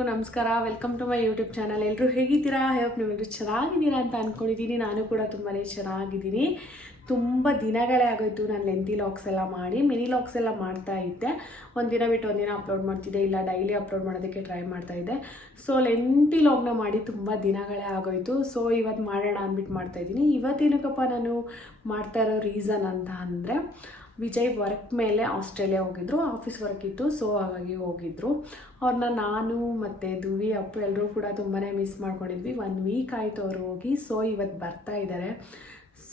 ಎಲ್ರಿಗೂ ನಮಸ್ಕಾರ. Welcome to my YouTube channel. ಎಲ್ಲರೂ ಹೇಗಿದ್ದೀರಾ? ಹೋಪ್ ನೀವೆಲ್ಲರೂ ಚೆನ್ನಾಗಿದ್ದೀರಾ ಅಂತ ಅಂದ್ಕೊಂಡಿದ್ದೀನಿ. ನಾನು ಕೂಡ ತುಂಬಾ ಚೆನ್ನಾಗಿದ್ದೀನಿ. ತುಂಬ ದಿನಗಳೇ ಆಗೋಯ್ತು ನಾನು ಲೆಂತಿ ಲಾಗ್ಸ್ ಎಲ್ಲ ಮಾಡಿ. ಮಿನಿ ಲಾಗ್ಸ್ ಎಲ್ಲ ಮಾಡ್ತಾ ಇದ್ದೆ. ಒಂದಿನ ಬಿಟ್ಟು ಒಂದಿನ ಅಪ್ಲೋಡ್ ಮಾಡ್ತಿದ್ದೆ, ಇಲ್ಲ ಡೈಲಿ ಅಪ್ಲೋಡ್ ಮಾಡೋದಕ್ಕೆ ಟ್ರೈ ಮಾಡ್ತಾ ಇದ್ದೆ. ಸೊ ಲೆಂತಿ ಲಾಗ್ನ ಮಾಡಿ ತುಂಬ ದಿನಗಳೇ ಆಗೋಯ್ತು. ಸೊ ಇವತ್ತು ಮಾಡೋಣ ಅಂದ್ಬಿಟ್ಟು ಮಾಡ್ತಾಯಿದ್ದೀನಿ. ಇವತ್ತೇನಕ್ಕಪ್ಪ ನಾನು ಮಾಡ್ತಾ ಇರೋ ರೀಸನ್ ಅಂತ ಅಂದರೆ, ವಿಜಯ್ ವರ್ಕ್ ಮೇಲೆ ಆಸ್ಟ್ರೇಲಿಯಾ ಹೋಗಿದ್ರು, ಆಫೀಸ್ ವರ್ಕ್ ಇತ್ತು. ಸೊ ಹಾಗಾಗಿ ಹೋಗಿದ್ರು. ಅವ್ರನ್ನ ನಾನು ಮತ್ತು ದುವಿ ಅಪ್ಪು ಎಲ್ಲರೂ ಕೂಡ ತುಂಬಾ ಮಿಸ್ ಮಾಡ್ಕೊಂಡಿದ್ವಿ. 1 ವೀಕ್ ಆಯಿತು ಅವರು ಹೋಗಿ. ಸೊ ಇವತ್ತು ಬರ್ತಾ ಇದ್ದಾರೆ.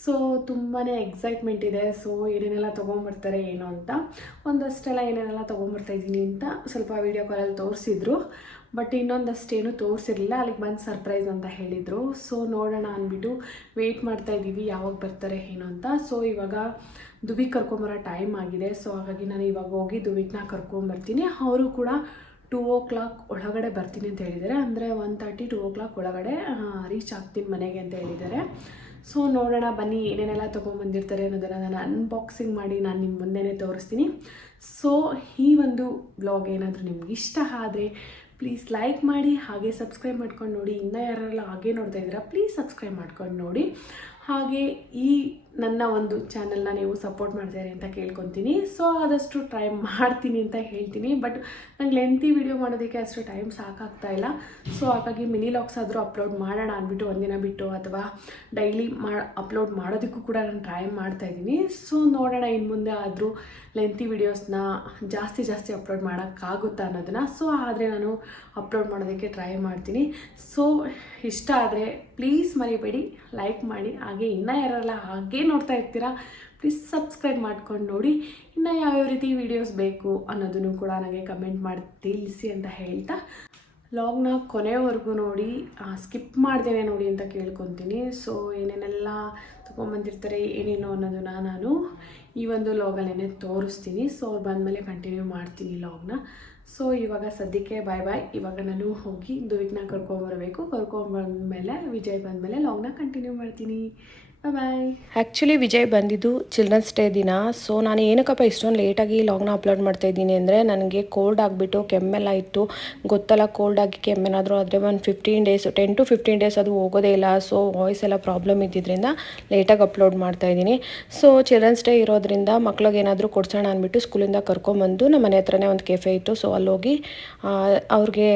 ಸೊ ತುಂಬಾ ಎಕ್ಸೈಟ್ಮೆಂಟ್ ಇದೆ. ಸೊ ಏನೇನೆಲ್ಲ ತೊಗೊಂಬರ್ತಾರೆ ಏನೋ ಅಂತ, ಒಂದಷ್ಟೆಲ್ಲ ಏನೇನೆಲ್ಲ ತೊಗೊಂಬರ್ತಾಯಿದ್ದೀನಿ ಅಂತ ಸ್ವಲ್ಪ ವೀಡಿಯೋ ಕಾಲಲ್ಲಿ ತೋರಿಸಿದ್ರು. ಬಟ್ ಇನ್ನೊಂದಷ್ಟೇನು ತೋರಿಸಿರಲಿಲ್ಲ. ಅಲ್ಲಿಗೆ ಬಂದು ಸರ್ಪ್ರೈಸ್ ಅಂತ ಹೇಳಿದರು. ಸೊ ನೋಡೋಣ ಅಂದ್ಬಿಟ್ಟು ವೆಯ್ಟ್ ಮಾಡ್ತಾಯಿದ್ದೀವಿ ಯಾವಾಗ ಬರ್ತಾರೆ ಏನು ಅಂತ. ಸೊ ಇವಾಗ ದುವಿಗೆ ಕರ್ಕೊಂಬರೋ ಟೈಮ್ ಆಗಿದೆ. ಸೊ ಹಾಗಾಗಿ ನಾನು ಇವಾಗ ಹೋಗಿ ದುವಿಗ್ನ ಕರ್ಕೊಂಬರ್ತೀನಿ. ಅವರು ಕೂಡ 2 o'clock ಒಳಗಡೆ ಬರ್ತೀನಿ ಅಂತ ಹೇಳಿದ್ದಾರೆ. ಅಂದರೆ 1:30 2 o'clock ಒಳಗಡೆ ರೀಚ್ ಆಗ್ತೀನಿ ಮನೆಗೆ ಅಂತ ಹೇಳಿದ್ದಾರೆ. ಸೊ ನೋಡೋಣ ಬನ್ನಿ ಏನೇನೆಲ್ಲ ತೊಗೊಂಬಂದಿರ್ತಾರೆ ಅನ್ನೋದನ್ನು ನಾನು ಅನ್ಬಾಕ್ಸಿಂಗ್ ಮಾಡಿ ನಾನು ನಿಮ್ಮ ಮುಂದೆನೇ ತೋರಿಸ್ತೀನಿ. ಸೊ ಈ ಒಂದು ಬ್ಲಾಗ್ ಏನಾದರೂ ನಿಮ್ಗೆ ಇಷ್ಟ ಆದರೆ ಪ್ಲೀಸ್ ಲೈಕ್ ಮಾಡಿ, ಹಾಗೆ ಸಬ್ಸ್ಕ್ರೈಬ್ ಮಾಡ್ಕೊಂಡು ನೋಡಿ. ಇನ್ನೂ ಯಾರೆಲ್ಲ ಹಾಗೆ ನೋಡ್ತಾ ಇದ್ದೀರಾ ಪ್ಲೀಸ್ ಸಬ್ಸ್ಕ್ರೈಬ್ ಮಾಡ್ಕೊಂಡು ನೋಡಿ. ಹಾಗೆ ಈ ನನ್ನ ಒಂದು ಚಾನಲ್ನ ನೀವು ಸಪೋರ್ಟ್ ಮಾಡ್ತೀರಿ ಅಂತ ಕೇಳ್ಕೊತೀನಿ. ಸೊ ಆದಷ್ಟು ಟ್ರೈ ಮಾಡ್ತೀನಿ ಅಂತ ಹೇಳ್ತೀನಿ. ಬಟ್ ನಂಗೆ ಲೆಂತಿ ವಿಡಿಯೋ ಮಾಡೋದಕ್ಕೆ ಅಷ್ಟು ಟೈಮ್ ಸಾಕಾಗ್ತಾ ಇಲ್ಲ. ಸೊ ಹಾಗಾಗಿ ಮಿನಿ ಲಾಗ್ಸ್ ಆದರೂ ಅಪ್ಲೋಡ್ ಮಾಡೋಣ ಅಂದ್ಬಿಟ್ಟು ಒಂದಿನ ಬಿಟ್ಟು ಅಥವಾ ಡೈಲಿ ಅಪ್ಲೋಡ್ ಮಾಡೋದಕ್ಕೂ ಕೂಡ ನಾನು ಟ್ರೈ ಮಾಡ್ತಾಯಿದ್ದೀನಿ. ಸೊ ನೋಡೋಣ ಇನ್ನು ಮುಂದೆ ಆದರೂ ಲೆಂತಿ ವಿಡಿಯೋಸ್ನ ಜಾಸ್ತಿ ಅಪ್ಲೋಡ್ ಮಾಡೋಕ್ಕಾಗುತ್ತಾ ಅನ್ನೋದನ್ನು. ಸೊ ಆದರೆ ನಾನು ಅಪ್ಲೋಡ್ ಮಾಡೋದಕ್ಕೆ ಟ್ರೈ ಮಾಡ್ತೀನಿ. ಸೊ ಇಷ್ಟ ಆದರೆ ಪ್ಲೀಸ್ ಮರಿಬೇಡಿ ಲೈಕ್ ಮಾಡಿ. ಹಾಗೆ ಇನ್ನೂ ಯಾರೆಲ್ಲ ಹಾಗೆ ನೋಡ್ತಾ ಇರ್ತೀರಾ ಪ್ಲೀಸ್ ಸಬ್ಸ್ಕ್ರೈಬ್ ಮಾಡ್ಕೊಂಡು ನೋಡಿ. ಇನ್ನು ಯಾವ್ಯಾವ ರೀತಿ ವೀಡಿಯೋಸ್ ಬೇಕು ಅನ್ನೋದನ್ನು ಕೂಡ ನನಗೆ ಕಮೆಂಟ್ ಮಾಡಿ ತಿಳಿಸಿ ಅಂತ ಹೇಳ್ತಾ, ಲಾಗ್ನ ಕೊನೆವರೆಗೂ ನೋಡಿ, ಸ್ಕಿಪ್ ಮಾಡ್ದೇನೆ ನೋಡಿ ಅಂತ ಕೇಳ್ಕೊತೀನಿ. ಸೊ ಏನೇನೆಲ್ಲ ತೊಗೊಂಬಂದಿರ್ತಾರೆ ಏನೇನು ಅನ್ನೋದನ್ನು ನಾನು ಈ ಒಂದು ಲಾಗಲ್ಲೇ ತೋರಿಸ್ತೀನಿ. ಸೊ ಅವ್ರು ಬಂದಮೇಲೆ ಕಂಟಿನ್ಯೂ ಮಾಡ್ತೀನಿ ಲಾಗ್ನ. ಸೊ ಇವಾಗ ಸದ್ಯಕ್ಕೆ ಬಾಯ್. ಇವಾಗ ನಾನು ಹೋಗಿ ದುವಿಗ್ನ ಕರ್ಕೊಂಬರಬೇಕು. ಕರ್ಕೊಂಬಂದಮೇಲೆ ವಿಜಯ್ ಬಂದಮೇಲೆ ಲಾಗ್ನ ಕಂಟಿನ್ಯೂ ಮಾಡ್ತೀನಿ. ಬಾಯ್. ಆ್ಯಕ್ಚುಲಿ ವಿಜಯ್ ಬಂದಿದ್ದು ಚಿಲ್ಡ್ರನ್ಸ್ ಡೇ ದಿನ. ಸೊ ನಾನು ಏನಕ್ಕಪ್ಪ ಇಷ್ಟೊಂದು ಲೇಟಾಗಿ ಲಾಗ್ನ ಅಪ್ಲೋಡ್ ಮಾಡ್ತಾಯಿದ್ದೀನಿ ಅಂದರೆ, ನನಗೆ ಕೋಲ್ಡ್ ಆಗಿಬಿಟ್ಟು ಕೆಮ್ಮೆಲ್ಲ ಇತ್ತು. ಗೊತ್ತಲ್ಲ, ಕೋಲ್ಡ್ ಆಗಿ ಕೆಮ್ಮೇನಾದರೂ ಆದರೆ ಒಂದು 15 days 10 to 15 days ಅದು ಹೋಗೋದೇ ಇಲ್ಲ. ಸೊ ವಾಯ್ಸ್ ಎಲ್ಲ ಪ್ರಾಬ್ಲಮ್ ಇದ್ದಿದ್ದರಿಂದ ಲೇಟಾಗಿ ಅಪ್ಲೋಡ್ ಮಾಡ್ತಾಯಿದ್ದೀನಿ. ಸೊ ಚಿಲ್ಡ್ರನ್ಸ್ ಡೇ ಇರೋದ್ರಿಂದ ಮಕ್ಳಿಗೆ ಏನಾದರೂ ಕೊಡ್ಸೋಣ ಅಂದ್ಬಿಟ್ಟು ಸ್ಕೂಲಿಂದ ಕರ್ಕೊಂಬಂದು ನಮ್ಮ ಮನೆ ಹತ್ರನೇ ಒಂದು ಕೆಫೆ ಇತ್ತು. ಸೊ ಅಲ್ಲೋಗಿ ಅವ್ರಿಗೆ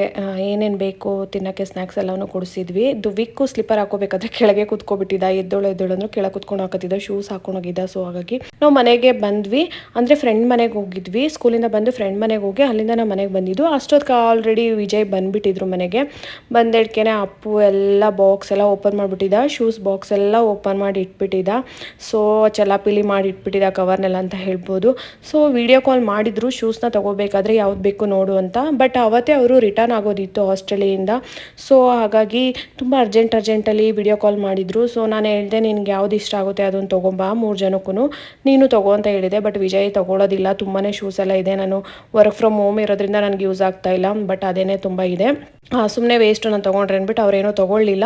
ಏನೇನು ಬೇಕು ತಿನ್ನೋಕ್ಕೆ ಸ್ನ್ಯಾಕ್ಸ್ ಎಲ್ಲನೂ ಕೊಡಿಸಿದ್ವಿ. ದುವಿಕ್ಕು ಸ್ಲಿಪ್ಪರ್ ಹಾಕೋಬೇಕಾದ್ರೆ ಕೆಳಗೆ ಕೂತ್ಕೊಬಿಟ್ಟಿದ್ದ. ಎದ್ದೋಳು ಅಂದ್ರೆ ಕೆಳಗೆ ಕುತ್ಕೊಂಡು ಹಾಕತ್ತಿದ್ದ, ಶೂಸ್ ಹಾಕೊಂಡೋಗಿದ್ದ. ಸೊ ಹಾಗಾಗಿ ನಾವು ಮನೆಗೆ ಬಂದ್ವಿ. ಅಂದರೆ ಫ್ರೆಂಡ್ ಮನೆಗೆ ಹೋಗಿದ್ವಿ. ಸ್ಕೂಲಿಂದ ಬಂದು ಫ್ರೆಂಡ್ ಮನೆಗೆ ಹೋಗಿ ಅಲ್ಲಿಂದ ನಾವು ಮನೆಗೆ ಬಂದಿದ್ದು. ಅಷ್ಟೊತ್ತಿಗೆ ಆಲ್ರೆಡಿ ವಿಜಯ್ ಬಂದುಬಿಟ್ಟಿದ್ರು ಮನೆಗೆ. ಬಂದೇಳ್ಕೆನೆ ಅಪ್ಪು ಎಲ್ಲ ಬಾಕ್ಸ್ ಎಲ್ಲ ಓಪನ್ ಮಾಡಿಬಿಟ್ಟಿದ್ದ, ಶೂಸ್ ಬಾಕ್ಸ್ ಎಲ್ಲ ಓಪನ್ ಮಾಡಿ ಇಟ್ಬಿಟ್ಟಿದ್ದ. ಸೊ ಚಲಾಪಿಲಿ ಮಾಡಿ ಇಟ್ಬಿಟ್ಟಿದ್ದ ಕವರ್ನೆಲ್ಲ ಅಂತ ಹೇಳ್ಬೋದು. ಸೊ ವಿಡಿಯೋ ಕಾಲ್ ಮಾಡಿದ್ರು ಶೂಸ್ನ ತೊಗೋಬೇಕಾದ್ರೆ ಯಾವ್ದು ಬೇಕು ನೋಡು ಅಂತ. ಬಟ್ ಅವತ್ತೇ ಅವರು ರಿಟರ್ನ್ ಆಗೋದಿತ್ತು ಆಸ್ಟ್ರೇಲಿಯಿಂದ. ಸೊ ಹಾಗಾಗಿ ತುಂಬ ಅರ್ಜೆಂಟಲ್ಲಿ ವಿಡಿಯೋ ಕಾಲ್ ಮಾಡಿದರು. ಸೊ ನಾನು ಹೇಳಿದೆ, ನಿನಗೆ ಯಾವ್ದು ಇಷ್ಟ ಆಗುತ್ತೆ ಅದನ್ನು ತೊಗೊಂಬಾ 3 ಜನಕ್ಕೂ ನೀನು ತೊಗೋ ಅಂತ ಹೇಳಿದೆ. ಬಟ್ ವಿಜಯ್ ತೊಗೊಳೋದಿಲ್ಲ. ತುಂಬಾ ಶೂಸ್ ಎಲ್ಲ ಇದೆ. ನಾನು ವರ್ಕ್ ಫ್ರಮ್ ಹೋಮ್ ಇರೋದ್ರಿಂದ ನನಗೆ ಯೂಸ್ ಆಗ್ತಾ ಇಲ್ಲ. ಬಟ್ ಅದೇನೇ ತುಂಬ ಇದೆ, ಸುಮ್ಮನೆ ವೇಸ್ಟು ನಾನು ತೊಗೊಂಡ್ರೆ ಅಂದ್ಬಿಟ್ಟು ಅವರೇನೋ ತೊಗೊಳ್ಳಿಲ್ಲ.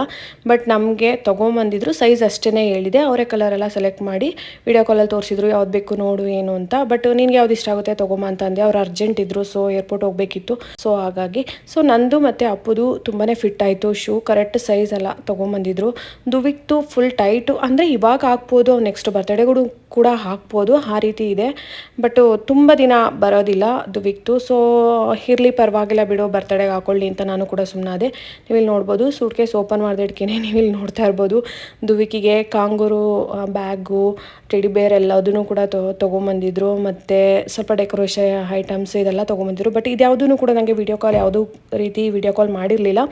ಬಟ್ ನಮಗೆ ತೊಗೊಂಬಂದಿದ್ರು. ಸೈಜ್ ಅಷ್ಟೇ ಹೇಳಿದೆ. ಅವರೇ ಕಲರೆಲ್ಲ ಸೆಲೆಕ್ಟ್ ಮಾಡಿ ವಿಡಿಯೋ ಕಾಲಲ್ಲಿ ತೋರಿಸಿದ್ರು ಯಾವ್ದು ಬೇಕು ನೋಡು ಏನು ಅಂತ. ಬಟ್ ನಿನ್ಗೆ ಯಾವ್ದು ಇಷ್ಟ ಆಗುತ್ತೆ ತೊಗೊಂಬ ಅಂತ ಅಂದೆ. ಅವ್ರು ಅರ್ಜೆಂಟ್ ಇದ್ದರು. ಸೊ ಏರ್ಪೋರ್ಟ್ ಹೋಗಬೇಕಿತ್ತು. ಸೊ ಹಾಗಾಗಿ ಸೊ ನಂದು ಮತ್ತು ಅಪ್ಪುದು ತುಂಬಾ ಫಿಟ್ ಆಯಿತು. ಶೂ ಕರೆಕ್ಟ್ ಸೈಜ್ ಎಲ್ಲ ತೊಗೊಂಬಂದಿದ್ರು. ದುವಿಕ್ತು ಫುಲ್ ಟೈಟು, ಅಂದರೆ ಇವಾಗ ಹಾಕ್ಬೋದು, ನೆಕ್ಸ್ಟ್ ಬರ್ತಡೇಗಳು ಕೂಡ ಹಾಕ್ಬೋದು, ಆ ರೀತಿ ಇದೆ. ಬಟ್ ತುಂಬ ದಿನ ಬರೋದಿಲ್ಲ ದುವಿಕ್ತು. ಸೊ ಇರಲಿ ಪರವಾಗಿಲ್ಲ ಬಿಡು, ಬರ್ತಡೇಗೆ ಹಾಕೊಳ್ಳಿ ಅಂತ ನಾನು ಕೂಡ ಸುಮ್ಮನಾದೆ. ನೀವಿಲ್ಲಿ ನೋಡ್ಬೋದು ಸೂಟ್ ಕೇಸ್ ಓಪನ್ ಮಾಡಿದೆ ಇಟ್ಕೇನೆ ನೀವಿಲ್ಲಿ ನೋಡ್ತಾ ಇರ್ಬೋದು. ದುವಿಕಿಗೆ ಕಾಂಗೂರು ಬ್ಯಾಗು, ಟೆಡಿ ಬೇರ್ ಎಲ್ಲದನ್ನು ಕೂಡ ತೊಗೊಂಬಂದಿದ್ರು. ಮತ್ತು ಸ್ವಲ್ಪ ಡೆಕೋರೇಷನ್ ಐಟಮ್ಸ್ ಇದೆಲ್ಲ ತೊಗೊಂಬಂದಿದ್ರು. ಬಟ್ ಇದ್ಯಾವುದೂ ಕೂಡ ನನಗೆ ವಿಡಿಯೋ ಕಾಲ್ ಯಾವುದೂ ರೀತಿ ವಿಡಿಯೋ ಕಾಲ್ ಮಾಡಿರಲಿಲ್ಲ.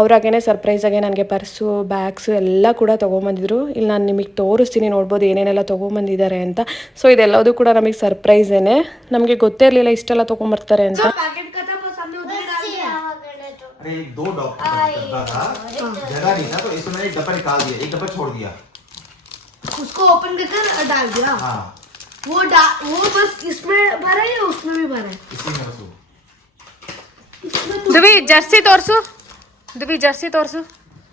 ಅವರಾಗೇ ಸರ್ಪ್ರೈಸಾಗೆ ನನಗೆ ಪರ್ಸು ಬ್ಯಾಗ್ಸು ಎಲ್ಲ ಕೂಡ ತೊಗೊಂಬಂದಿದ್ರು. ಇಲ್ಲಿ ನಾನು ನಿಮಗೆ ತೋರಿಸ್ತೀನಿ, ನೋಡ್ಬೋದು ಏನೇನೆಲ್ಲ ತೊಗೊಂಬಂದಿದ್ದಾರೆ ಅಂತ. ಸೊ ಇದೆಲ್ಲದೂ ಕೂಡ ನಮಗೆ ಸರ್ಪ್ರೈಸೇನೆ. ನಮಗೆ ಗೊತ್ತೇ ಇರಲಿಲ್ಲ ಇಷ್ಟೆಲ್ಲ ತೊಗೊಂಬರ್ತಾರೆ ಅಂತ. अरे 2 डब्बा था, जगह नहीं था तो इसमें मैंने डब्बा निकाल दिया, एक डब्बा छोड़ दिया, उसको ओपन करके डाल दिया। हाँ वो बस इसमें भरा है या उसमें भी भरा है? इसी में बस वो ದುವಿ ಜರ್ಸಿ ತೋರಿಸು. ದುವಿ ಜರ್ಸಿ ತೋರಿಸು.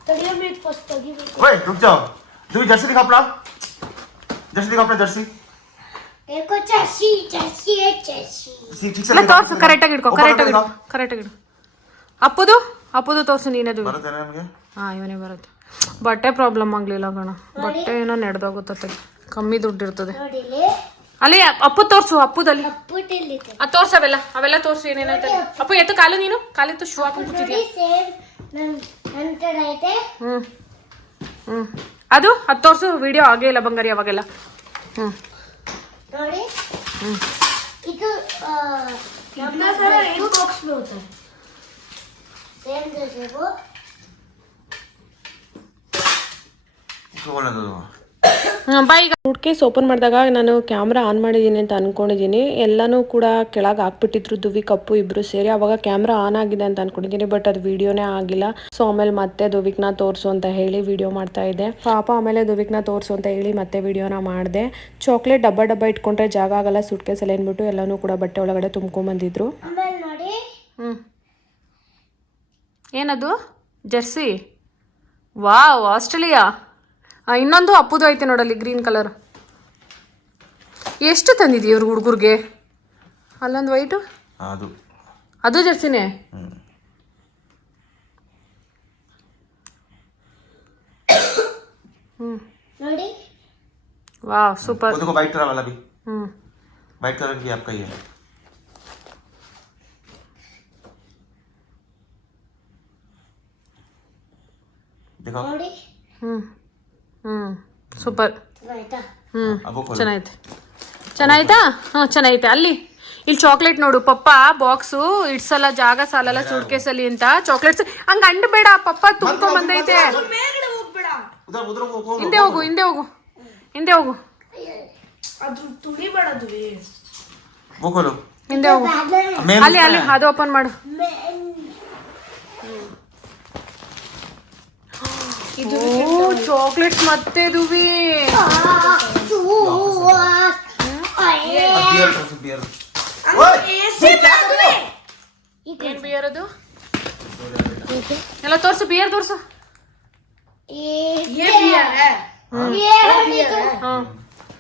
तड़िया में फर्स्ट तगी ओए रुक जाओ, दूसरी जर्सी दिखा अपना, जर्सी दिखा अपना जर्सी। देखो जर्सी है जर्सी। ठीक से ತೋರಿಸು. ಕರೆಕ್ಟಾಗಿ ಇಟ್ಕೋ. ಅಪ್ಪದು ತೋರ್ಸು ನೀನದು. ಬರುತ್ತೆ ನಮಗೆ. ಹಾಂ ಇವನೇ ಬರುತ್ತೆ. ಬಟ್ಟೆ ಪ್ರಾಬ್ಲಮ್ ಆಗಲಿಲ್ಲ ಕಣ, ಬಟ್ಟೆ ಏನೋ ನಡೆದೋಗುತ್ತೆ, ಕಮ್ಮಿ ದುಡ್ಡು ಇರ್ತದೆ. ನೋಡಿ ಇಲ್ಲಿ ಅಲ್ಲಿ ಅಪ್ಪು ತೋರ್ಸು, ಅಪ್ಪುದಲ್ಲಿ ಪುಟ್ಟಿಲ್ಲಿದೆ. ಅದು ತೋರ್ಸು, ಅವೆಲ್ಲ ತೋರ್ಸು ಏನೇನೈತೆ. ಅಪ್ಪು ಎತ್ತು ಕಾಲು, ನೀನು ಕಾಲಿತ್ತು ಶೂ ಹಾಕೊಂಡು ಕೂತಿದ್ಯಾ. ಸೇಮ್ ನನ್ನ ತರ ಐತೆ. ಹ್ಞೂ ಅದು ತೋರ್ಸು. ವಿಡಿಯೋ ಆಗೇ ಇಲ್ಲ ಬಂಗಾರಿ ಅವಾಗೆಲ್ಲ. ನೋಡಿ ಹ್ಞೂ ಇದು ನಮ್ಮ ತರ ಏನು ಬಾಕ್ಸ್ ಬರುತ್ತೆ. ಸೇಮ್ ಜೊತೆಗೂ ಬಾ. ಈಗ ಸೂಟ್ ಕೇಸ್ ಓಪನ್ ಮಾಡಿದಾಗ ನಾನು ಕ್ಯಾಮ್ರಾ ಆನ್ ಮಾಡಿದ್ದೀನಿ ಅಂತ ಅಂದ್ಕೊಂಡಿದ್ದೀನಿ. ಎಲ್ಲನೂ ಕೂಡ ಕೆಳಗೆ ಹಾಕ್ಬಿಟ್ಟಿದ್ರು ದುವಿ ಕಪ್ಪು ಇಬ್ಬರು ಸೇರಿ. ಅವಾಗ ಕ್ಯಾಮ್ರಾ ಆನ್ ಆಗಿದೆ ಅಂತ ಅಂದ್ಕೊಂಡಿದ್ದೀನಿ, ಬಟ್ ಅದು ವಿಡಿಯೋನೇ ಆಗಿಲ್ಲ. ಸೊ ಆಮೇಲೆ ಮತ್ತೆ ದುವಿಕ್ನ ತೋರಿಸು ಅಂತ ಹೇಳಿ ವಿಡಿಯೋ ಮಾಡ್ತಾ ಇದ್ದೆ. ಪಾಪ ಆಮೇಲೆ ದುವಿಕ್ನ ತೋರಿಸು ಅಂತ ಹೇಳಿ ಮತ್ತೆ ವಿಡಿಯೋನ ಮಾಡಿದೆ. ಚಾಕ್ಲೇಟ್ ಡಬ್ಬ ಇಟ್ಕೊಂಡ್ರೆ ಜಾಗ ಆಗಲ್ಲ ಸೂಟ್ ಕೇಸಲ್ಲಿ ಅಂದ್ಬಿಟ್ಟು ಎಲ್ಲನೂ ಕೂಡ ಬಟ್ಟೆ ಒಳಗಡೆ ತುಂಬ್ಕೊಂಬಂದಿದ್ರು. ಆಮೇಲೆ ನೋಡಿ ಏನದು ಜರ್ಸಿ? Wow, Australia. ಇನ್ನೊಂದು ಅಪ್ಪುದು ಐತೆ ನೋಡಲ್ಲಿ ಗ್ರೀನ್ ಕಲರ್. ಎಷ್ಟು ತಂದಿದ್ದೀವಿ ಇವ್ರು ಹುಡುಗರಿಗೆ? ಅಲ್ಲೊಂದು ವೈಟು, ಅದು ಜರ್ಸಿನೇ. ನೋಡಿ ವಾವ್ ಸೂಪರ್. देखो वाइट कलर वाला भी, ಹ್ಮ್ वाइट कलर भी आपका ही है. देखो ನೋಡಿ ಸೂಪರ್. ಆಯ್ತಾ? ಚೆನ್ನಾಗೈತೆ. ಚೆನ್ನಾಯ್ತಾ? ಚೆನ್ನಾಗೈತೆ. ಇಲ್ಲಿ ಚಾಕ್ಲೇಟ್ ನೋಡು, ಪಪ್ಪ ಬಾಕ್ಸು ಇಡ್ಸಲ್ಲ, ಜಾಗ ಸಾಲಲ್ಲ ಸೂಟ್ ಕೇಸಲ್ಲಿ ಅಂತ ಚಾಕ್ಲೇಟ್ಸ್ ಹಂಗ ಅಂಡ್ ಬೇಡ. ಪಪ್ಪ ತುಂಬ್ಕೊಂಡ್ ಬಂದೈತೆ. ಹಿಂದೆ ಹೋಗು ಹಿಂದೆ ಹೋಗು. वो खोलो. ಹಿಂದೆ ಹೋಗು. ಅಲ್ಲಿ ಅದು ಓಪನ್ ಮಾಡು. ಇದು ಚಾಕ್ಲೇಟ್ಸ್ ಮತ್ತೆ ದುವಿ. ಏನ್ ಬಿಯರ್ ಅದು? ಎಲ್ಲ ತೋರ್ಸು, ಬಿಯರ್ ತೋರ್ಸು.